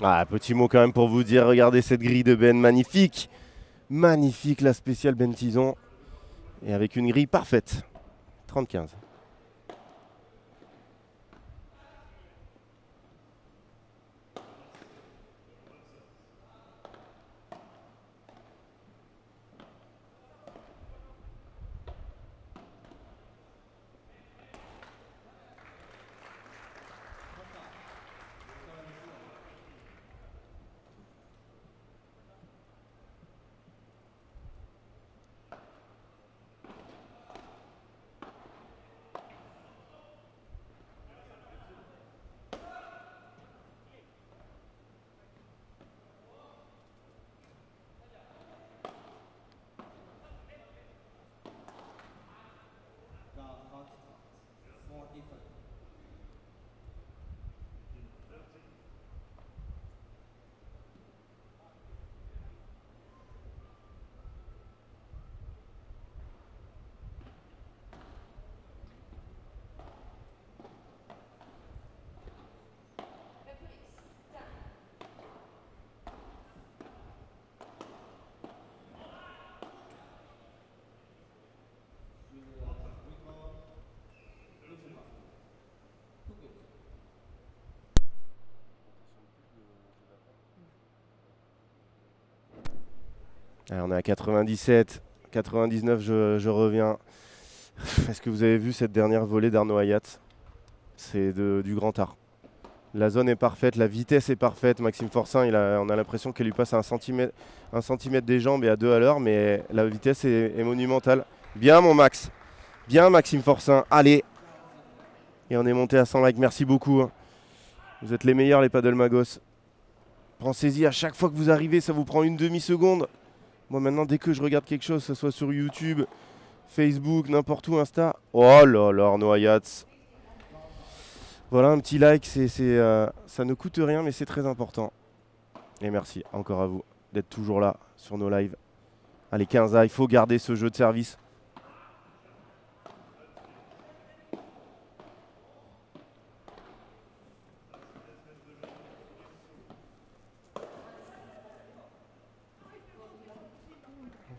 Ah, petit mot quand même pour vous dire, regardez cette grille de Ben, magnifique. Magnifique la spéciale Ben Tison. Et avec une grille parfaite. 30-15. Alors on est à 97, 99, je reviens. Est-ce que vous avez vu cette dernière volée d'Arnaud Hayat? C'est du grand art. La zone est parfaite, la vitesse est parfaite. Maxime Forçin, on a l'impression qu'elle lui passe à 1 centimètre des jambes et à 2 à l'heure, mais la vitesse est monumentale. Bien mon Max, bien Maxime Forçin, allez. Et on est monté à 100 likes, merci beaucoup. Vous êtes les meilleurs les paddle magos. Pensez-y, à chaque fois que vous arrivez, ça vous prend une demi-seconde. Moi maintenant, dès que je regarde quelque chose, que ce soit sur YouTube, Facebook, n'importe où, Insta. Oh là là, Arnaud Hayat. Voilà, un petit like, ça ne coûte rien, mais c'est très important. Et merci encore à vous d'être toujours là sur nos lives. Allez, 15A, il faut garder ce jeu de service.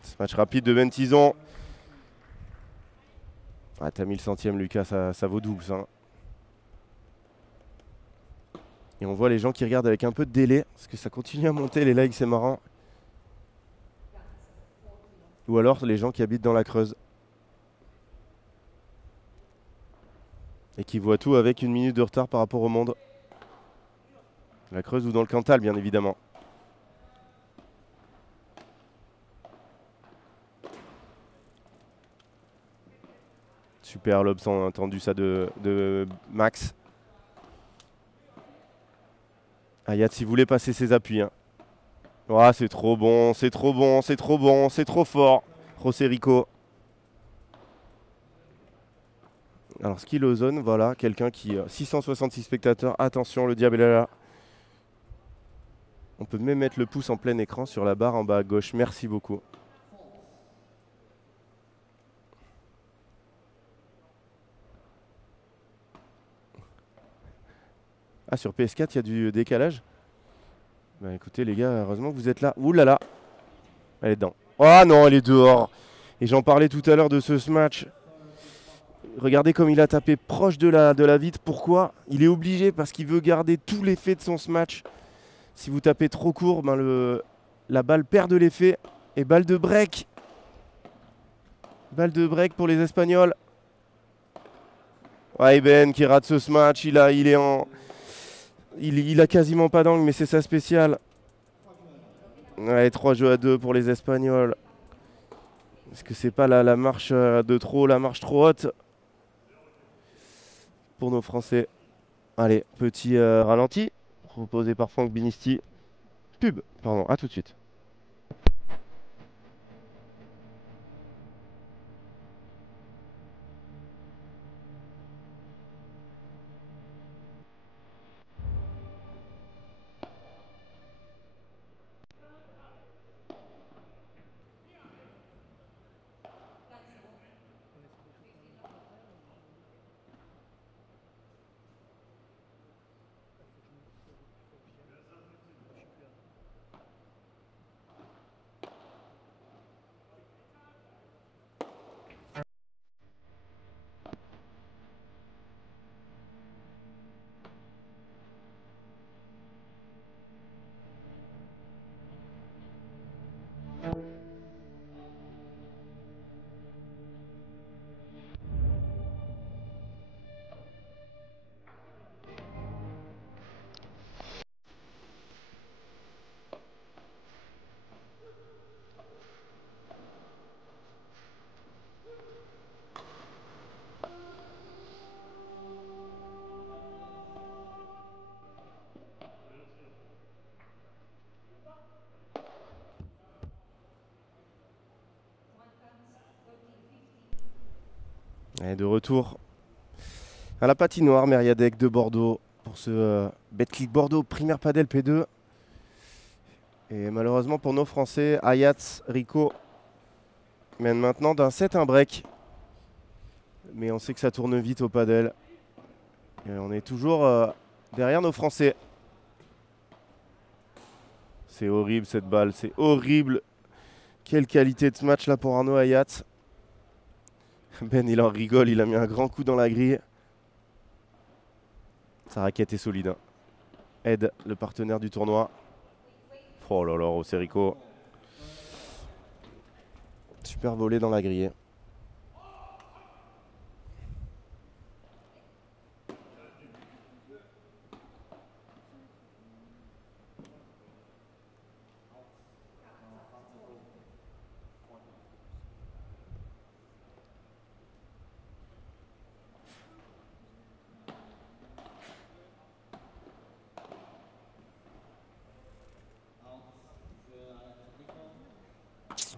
Ce match rapide de Ben Tison. Ah, t'as mis le centième, Lucas, ça vaut double, ça. Et on voit les gens qui regardent avec un peu de délai, parce que ça continue à monter, les likes, c'est marrant. Ou alors les gens qui habitent dans la Creuse. Et qui voient tout avec 1 minute de retard par rapport au monde. La Creuse ou dans le Cantal, bien évidemment. Super, Lobs a entendu ça de Max. Hayat, si vous voulez passer ses appuis. Hein. Oh, c'est trop bon, c'est trop bon, c'est trop bon, c'est trop fort. José Rico. Alors, skill ozone, voilà, quelqu'un qui... 666 spectateurs, attention, le diable est là. On peut même mettre le pouce en plein écran sur la barre en bas à gauche, merci beaucoup. Ah, sur PS4, il y a du décalage. Bah écoutez les gars, heureusement que vous êtes là. Ouh là là, elle est dedans. Oh non, elle est dehors. Et j'en parlais tout à l'heure de ce match. Regardez comme il a tapé proche de la vitre. Pourquoi? Il est obligé parce qu'il veut garder tout l'effet de son smash. Si vous tapez trop court, ben la balle perd de l'effet. Et balle de break. Balle de break pour les Espagnols. Ouais, Ben qui rate ce smash. Il a quasiment pas d'angle, mais c'est sa spéciale. Ouais, 3 jeux à 2 pour les Espagnols. Est-ce que c'est pas la marche de trop, la marche trop haute pour nos Français? Allez, petit ralenti, proposé par Franck Binisti. Pub, pardon, à tout de suite. Et de retour à la patinoire Mériadec de Bordeaux pour ce Betclic Bordeaux Premier Padel P2. Et malheureusement pour nos Français, Ayats, Rico mène maintenant d'un set un break. Mais on sait que ça tourne vite au padel. Et on est toujours derrière nos Français. C'est horrible cette balle, c'est horrible. Quelle qualité de ce match là pour Arnaud Ayats. Ben il en rigole, il a mis un grand coup dans la grille. Sa raquette est solide. Hein. Ed, le partenaire du tournoi. Oh là là, José Rico. Super volé dans la grille.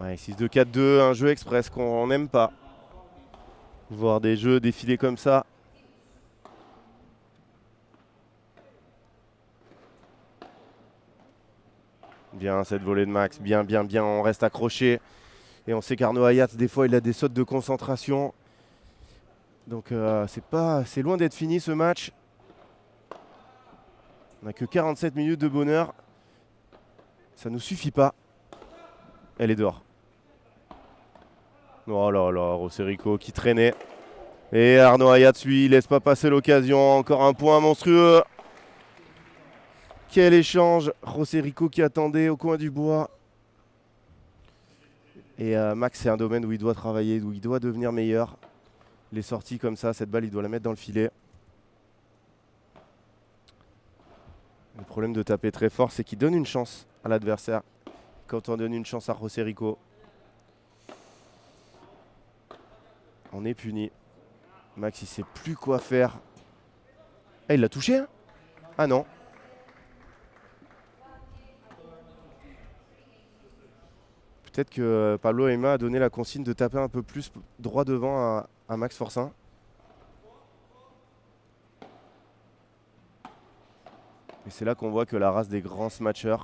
Ouais, 6-2-4-2, un jeu express qu'on n'aime pas. Voir des jeux défiler comme ça. Bien cette volée de Max, bien, on reste accroché. Et on sait qu'Arnaud Ayats, des fois, il a des sautes de concentration. Donc c'est loin d'être fini ce match. On n'a que 47 minutes de bonheur. Ça ne nous suffit pas. Elle est dehors. Oh là là, José Rico qui traînait. Et Arnaud Ayats, lui, il laisse pas passer l'occasion. Encore un point monstrueux. Quel échange. José Rico qui attendait au coin du bois. Et Max, c'est un domaine où il doit travailler, où il doit devenir meilleur. Les sorties comme ça, cette balle, il doit la mettre dans le filet. Le problème de taper très fort, c'est qu'il donne une chance à l'adversaire. Quand on donne une chance à José Rico, on est puni. Max, il sait plus quoi faire. Eh, il l'a touché hein? Ah non. Peut-être que Pablo Aima a donné la consigne de taper un peu plus droit devant à Max Forcin. Et c'est là qu'on voit que la race des grands smatchers,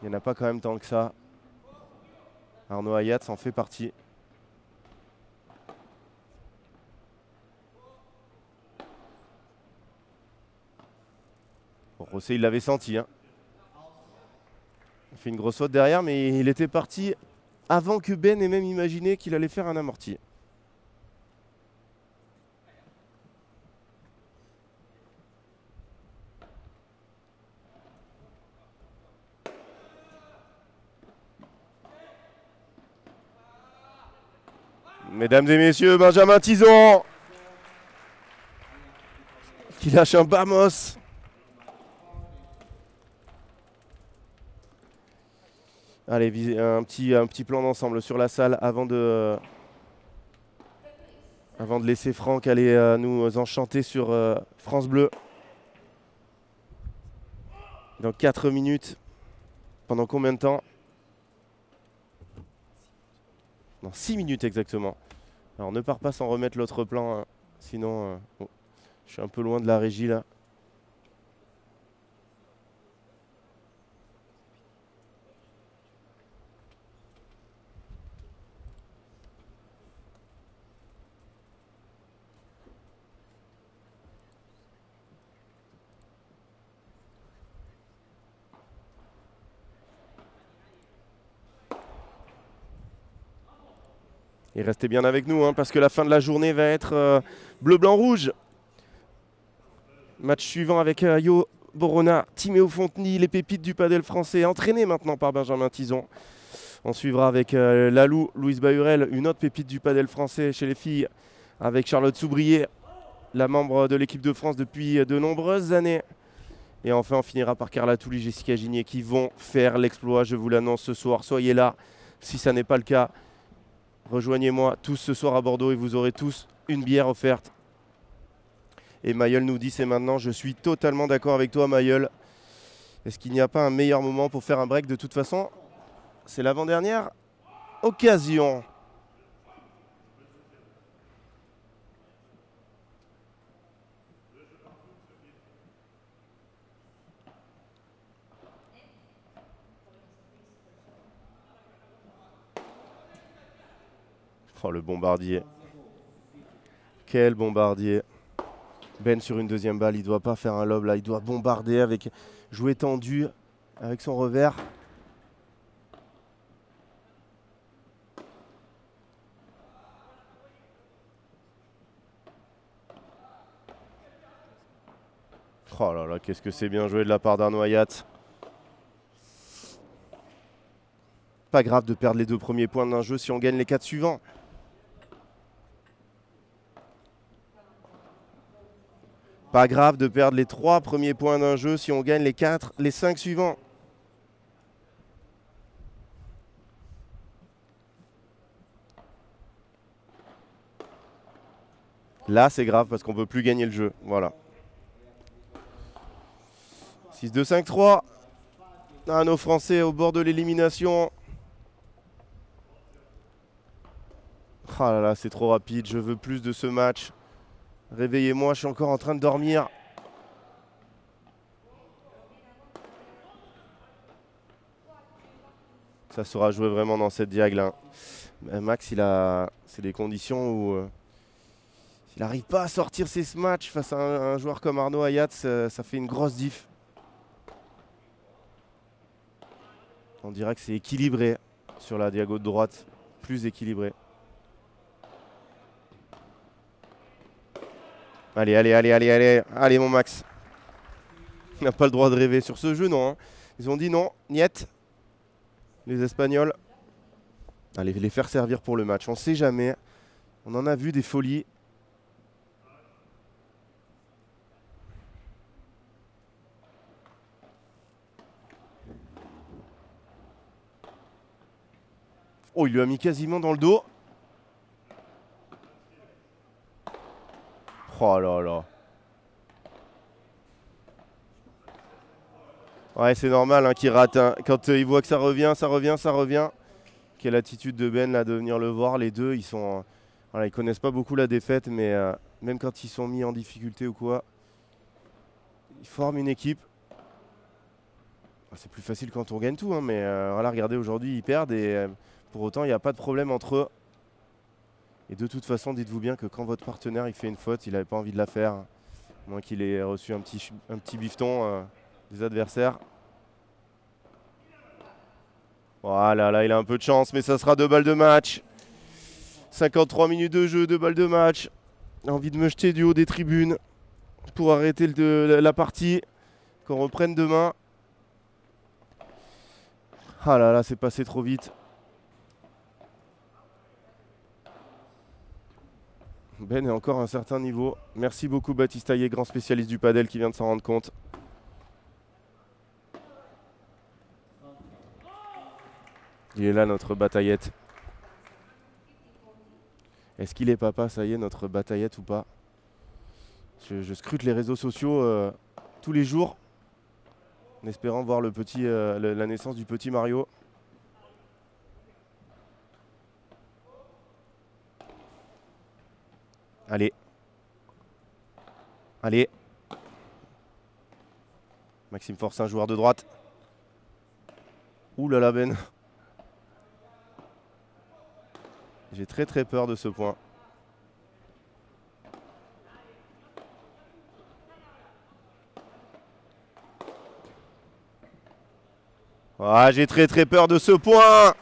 il n'y en a pas quand même tant que ça. Arnaud Ayats en fait partie. Bon, José, il l'avait senti. Hein. Il fait une grosse faute derrière, mais il était parti avant que Ben ait même imaginé qu'il allait faire un amorti. Mesdames et messieurs, Benjamin Tison qui lâche un Bamos. Allez, un petit plan d'ensemble sur la salle avant de laisser Franck aller nous enchanter sur France Bleu. Dans 4 minutes. Pendant combien de temps? Dans 6 minutes exactement. Alors ne pars pas sans remettre l'autre plan, hein. Sinon bon, je suis un peu loin de la régie là. Et restez bien avec nous hein, parce que la fin de la journée va être bleu, blanc, rouge. Match suivant avec Yo Borona, Timéo Fonteny, les pépites du padel français, entraîné maintenant par Benjamin Tison. On suivra avec Lalou, Louise Bahurel, une autre pépite du padel français chez les filles, avec Charlotte Soubrier, la membre de l'équipe de France depuis de nombreuses années. Et enfin, on finira par Carla Touli, Jessica Gigné qui vont faire l'exploit, je vous l'annonce ce soir. Soyez là, si ça n'est pas le cas. Rejoignez-moi tous ce soir à Bordeaux et vous aurez tous une bière offerte. Et Mayol nous dit c'est maintenant, je suis totalement d'accord avec toi Mayol. Est-ce qu'il n'y a pas un meilleur moment pour faire un break? De toute façon, c'est l'avant-dernière occasion. Oh, le bombardier. Quel bombardier. Ben sur une deuxième balle, il doit pas faire un lob là, il doit bombarder avec jouer tendu avec son revers. Oh là là, qu'est-ce que c'est bien joué de la part d'Arnaud Hayat. Pas grave de perdre les 2 premiers points d'un jeu si on gagne les 4 suivants. Pas grave de perdre les 3 premiers points d'un jeu si on gagne les 5 suivants. Là, c'est grave parce qu'on ne peut plus gagner le jeu. Voilà. 6-2-5-3. Nos Français au bord de l'élimination. Ah là là, c'est trop rapide. Je veux plus de ce match. Réveillez-moi, je suis encore en train de dormir. Ça sera joué vraiment dans cette diagle. Hein. Max, c'est des conditions où s'il n'arrive pas à sortir ses matchs face à un joueur comme Arnaud Hayat, ça fait une grosse diff. On dirait que c'est équilibré sur la diagonale de droite, plus équilibré. Allez, allez, allez, allez, allez, allez mon Max. Il n'a pas le droit de rêver sur ce jeu, non. Hein. Ils ont dit non, niet. Les Espagnols. Allez, les faire servir pour le match. On ne sait jamais. On en a vu des folies. Oh, il lui a mis quasiment dans le dos. Oh là là. Ouais, c'est normal hein, qu'il rate. Hein. Quand il voit que ça revient, ça revient, ça revient. Quelle attitude de Ben là de venir le voir. Les deux, ils sont, voilà, ils connaissent pas beaucoup la défaite, mais même quand ils sont mis en difficulté ou quoi, ils forment une équipe. C'est plus facile quand on gagne tout, hein, mais voilà, regardez, aujourd'hui ils perdent et pour autant il n'y a pas de problème entre eux. Et de toute façon, dites-vous bien que quand votre partenaire il fait une faute, il n'avait pas envie de la faire, à moins qu'il ait reçu un petit bifton des adversaires. Voilà, là il a un peu de chance, mais ça sera 2 balles de match. 53 minutes de jeu, 2 balles de match. Envie de me jeter du haut des tribunes pour arrêter la partie, qu'on reprenne demain. Ah là là, c'est passé trop vite. Ben est encore à un certain niveau. Merci beaucoup Baptiste Hayet, grand spécialiste du padel qui vient de s'en rendre compte. Il est là notre bataillette. Est-ce qu'il est papa, ça y est, notre bataillette ou pas? Je scrute les réseaux sociaux tous les jours en espérant voir la naissance du petit Mario. Allez. Allez. Maxime Forcin, joueur de droite. Ouh là là Ben. J'ai très très peur de ce point. Ah, j'ai très très peur de ce point.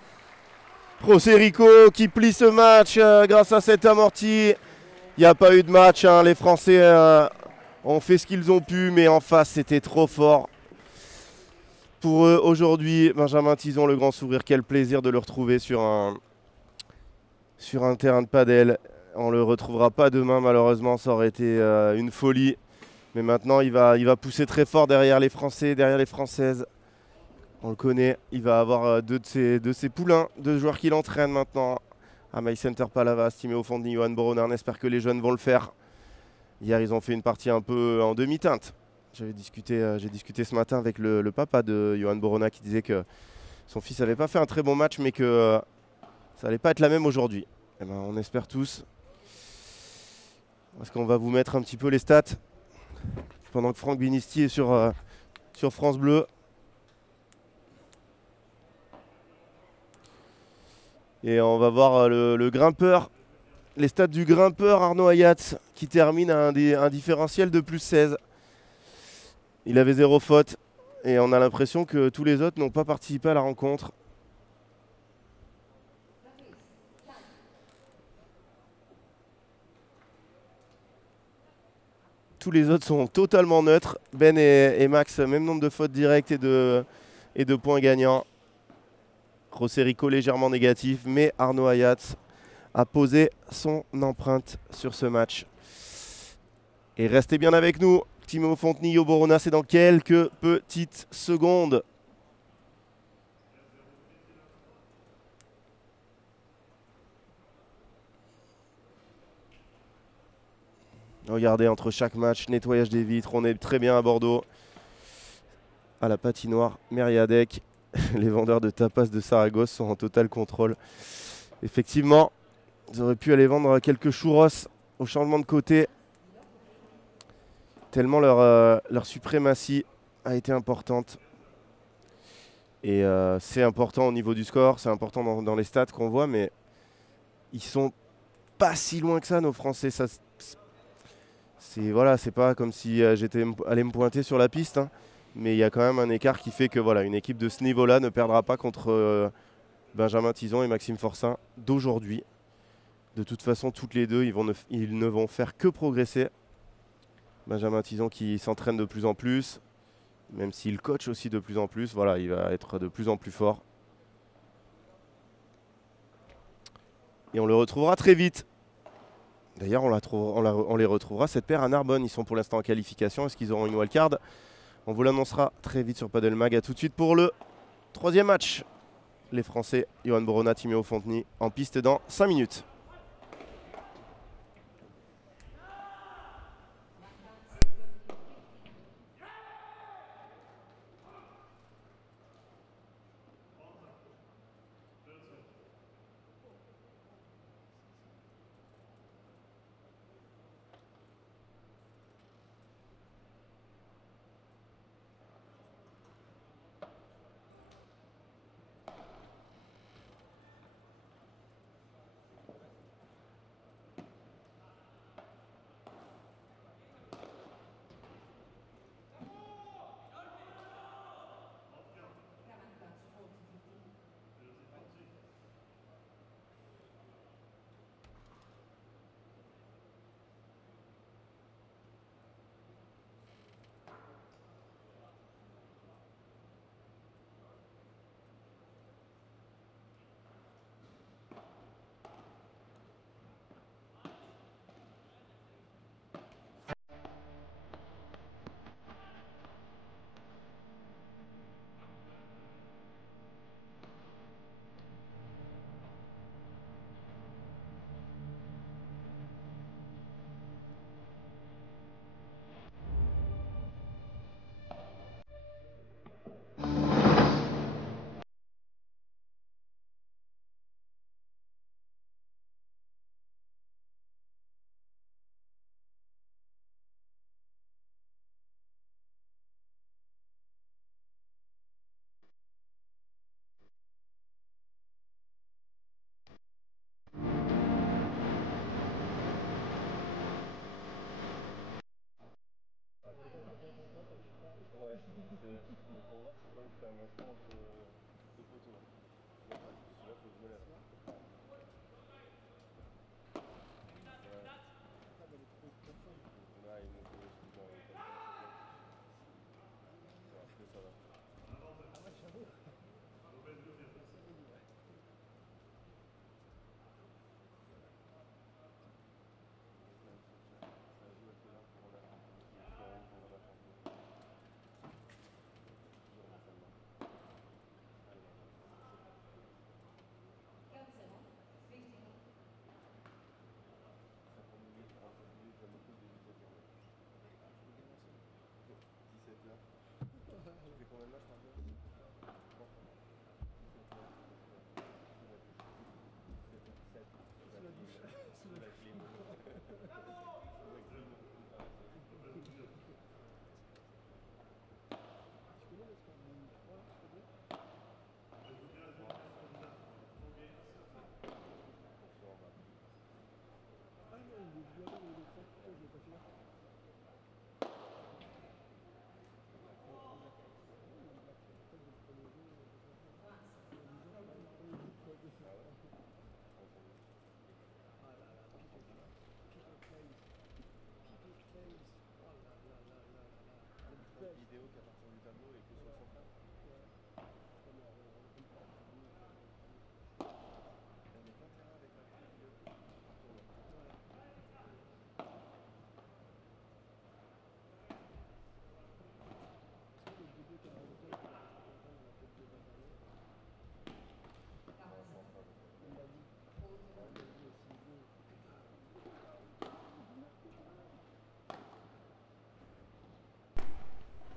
José Rico qui plie ce match grâce à cet amorti. Il n'y a pas eu de match, hein. Les Français ont fait ce qu'ils ont pu, mais en face c'était trop fort. Pour eux aujourd'hui, Benjamin Tison, le grand sourire, quel plaisir de le retrouver sur un terrain de padel. On ne le retrouvera pas demain malheureusement, ça aurait été une folie. Mais maintenant il va pousser très fort derrière les Français, derrière les Françaises. On le connaît, il va avoir deux de ses poulains, 2 joueurs qui l'entraînent maintenant à My Center Palavas, Timéo Fondi, Johan Borona. On espère que les jeunes vont le faire. Hier, ils ont fait une partie un peu en demi-teinte. J'ai discuté ce matin avec le papa de Johan Borona qui disait que son fils n'avait pas fait un très bon match, mais que ça n'allait pas être la même aujourd'hui. Eh ben, on espère tous. Parce qu'on va vous mettre un petit peu les stats pendant que Franck Binisti est sur France Bleu. Et on va voir le grimpeur, les stats du grimpeur Arnaud Ayat qui termine à un différentiel de plus 16. Il avait 0 faute et on a l'impression que tous les autres n'ont pas participé à la rencontre. Tous les autres sont totalement neutres. Ben et Max, même nombre de fautes directes et de points gagnants. José Rico légèrement négatif, mais Arnaud Ayat a posé son empreinte sur ce match. Et restez bien avec nous. Timo Fontny, Yo Borona, c'est dans quelques petites secondes. Regardez, entre chaque match, nettoyage des vitres, on est très bien à Bordeaux. À la patinoire Mériadec, les vendeurs de tapas de Saragosse sont en total contrôle. Effectivement, ils auraient pu aller vendre quelques churros au changement de côté. Tellement leur suprématie a été importante. Et c'est important au niveau du score, c'est important dans les stats qu'on voit, mais ils sont pas si loin que ça, nos Français. C'est pas comme si j'étais allé me pointer sur la piste, hein, mais il y a quand même un écart qui fait que une équipe de ce niveau-là ne perdra pas contre Benjamin Tison et Maxime Forçin d'aujourd'hui. De toute façon, toutes les deux, ils ne vont faire que progresser. Benjamin Tison qui s'entraîne de plus en plus, même s'il coach aussi de plus en plus, il va être de plus en plus fort. Et on le retrouvera très vite. D'ailleurs, on les retrouvera, cette paire à Narbonne. Ils sont pour l'instant en qualification. Est-ce qu'ils auront une wildcard? On vous l'annoncera très vite sur Padel Mag. A tout de suite pour le troisième match. Les Français, Johan Borona, Timéo Fontny, en piste dans 5 minutes.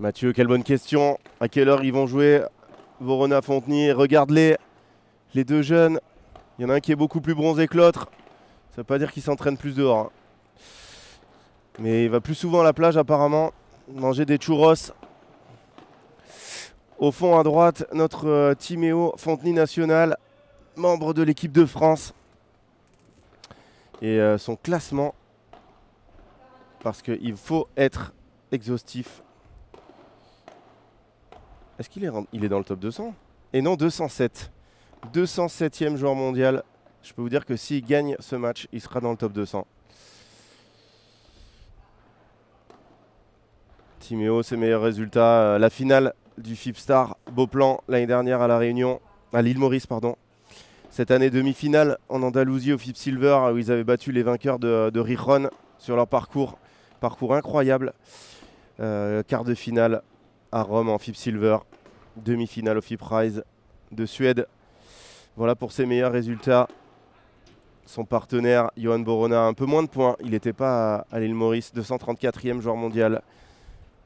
Mathieu, quelle bonne question. À quelle heure ils vont jouer Vorona, Fontenay? Regarde-les, les deux jeunes. Il y en a un qui est beaucoup plus bronzé que l'autre. Ça veut pas dire qu'il s'entraîne plus dehors, hein. Mais il va plus souvent à la plage apparemment, manger des churros. Au fond à droite, notre Timéo Fontenay National, membre de l'équipe de France. Et son classement, parce qu'il faut être exhaustif. Est-ce qu'il est, il est dans le top 200? Et non, 207. 207e joueur mondial. Je peux vous dire que s'il gagne ce match, il sera dans le top 200. Timéo, ses meilleurs résultats. La finale du FIPSTAR Beauplan l'année dernière à La Réunion, à l'île Maurice, pardon. Cette année, demi-finale en Andalousie au FIP Silver, où ils avaient battu les vainqueurs de Rijon sur leur parcours. Parcours incroyable. Quart de finale à Rome en FIP Silver. Demi-finale au FIP Rise de Suède. Voilà pour ses meilleurs résultats. Son partenaire, Johan Borona, un peu moins de points. Il n'était pas à l'île Maurice, 234e joueur mondial.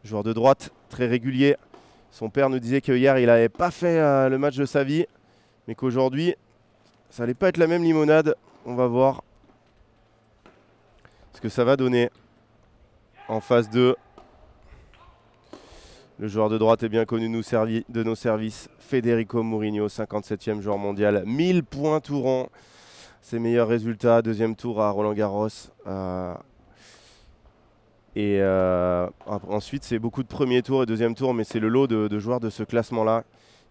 Joueur de droite, très régulier. Son père nous disait qu'hier, il n'avait pas fait le match de sa vie, mais qu'aujourd'hui, ça n'allait pas être la même limonade. On va voir ce que ça va donner en phase 2. Le joueur de droite est bien connu de nos services. Federico Mourinho, 57e joueur mondial. 1000 points tout rond. Ses meilleurs résultats. Deuxième tour à Roland-Garros. Ensuite, c'est beaucoup de premier tour et deuxième tour, mais c'est le lot de joueurs de ce classement-là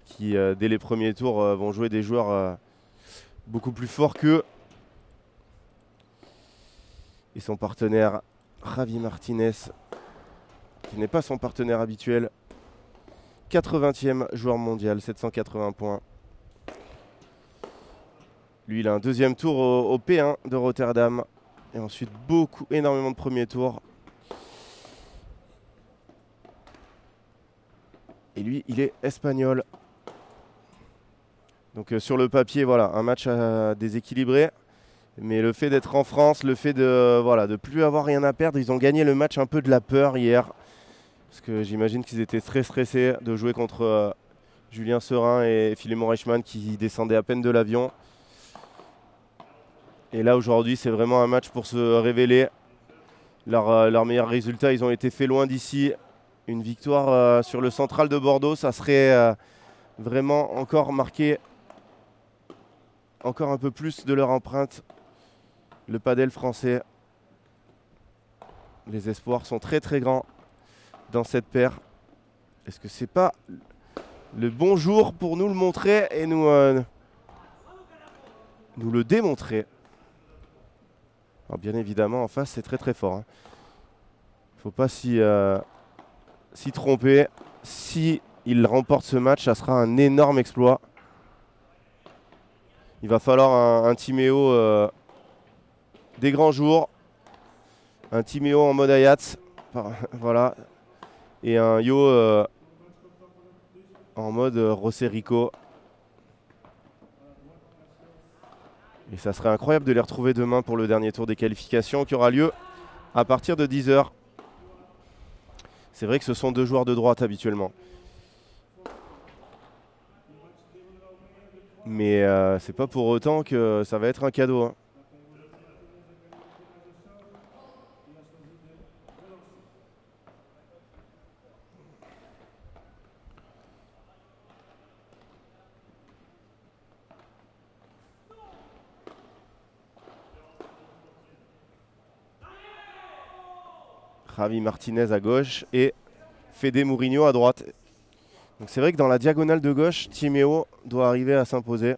qui, dès les premiers tours, vont jouer des joueurs beaucoup plus forts qu'eux. Et son partenaire, Javi Martinez, qui n'est pas son partenaire habituel. 80e joueur mondial, 780 points. Lui, il a un deuxième tour au P1 de Rotterdam. Et ensuite, énormément de premiers tours. Et lui, il est espagnol. Donc sur le papier, voilà, un match déséquilibré. Mais le fait d'être en France, le fait de plus avoir rien à perdre, ils ont gagné le match un peu de la peur hier. Parce que j'imagine qu'ils étaient très stressés de jouer contre Julien Serin et Philemon Reichmann qui descendaient à peine de l'avion. Et là aujourd'hui, c'est vraiment un match pour se révéler. Leurs meilleurs résultats, ils ont été faits loin d'ici. Une victoire sur le central de Bordeaux, ça serait vraiment encore marqué encore un peu plus de leur empreinte. Le padel français. Les espoirs sont très très grands dans cette paire. Est-ce que c'est pas le bon jour pour nous le montrer et nous le démontrer? Alors bien évidemment, en face, c'est très très fort, hein. Faut pas s'y tromper. Si il remporte ce match, ça sera un énorme exploit. Il va falloir un Timéo des grands jours. Un Timéo en mode Ayats. Voilà. Et un Yo en mode Rosserico. Et ça serait incroyable de les retrouver demain pour le dernier tour des qualifications qui aura lieu à partir de 10 h. C'est vrai que ce sont deux joueurs de droite habituellement. Mais c'est pas pour autant que ça va être un cadeau, hein. Javi Martinez à gauche et Fede Mourinho à droite. Donc c'est vrai que dans la diagonale de gauche, Timéo doit arriver à s'imposer.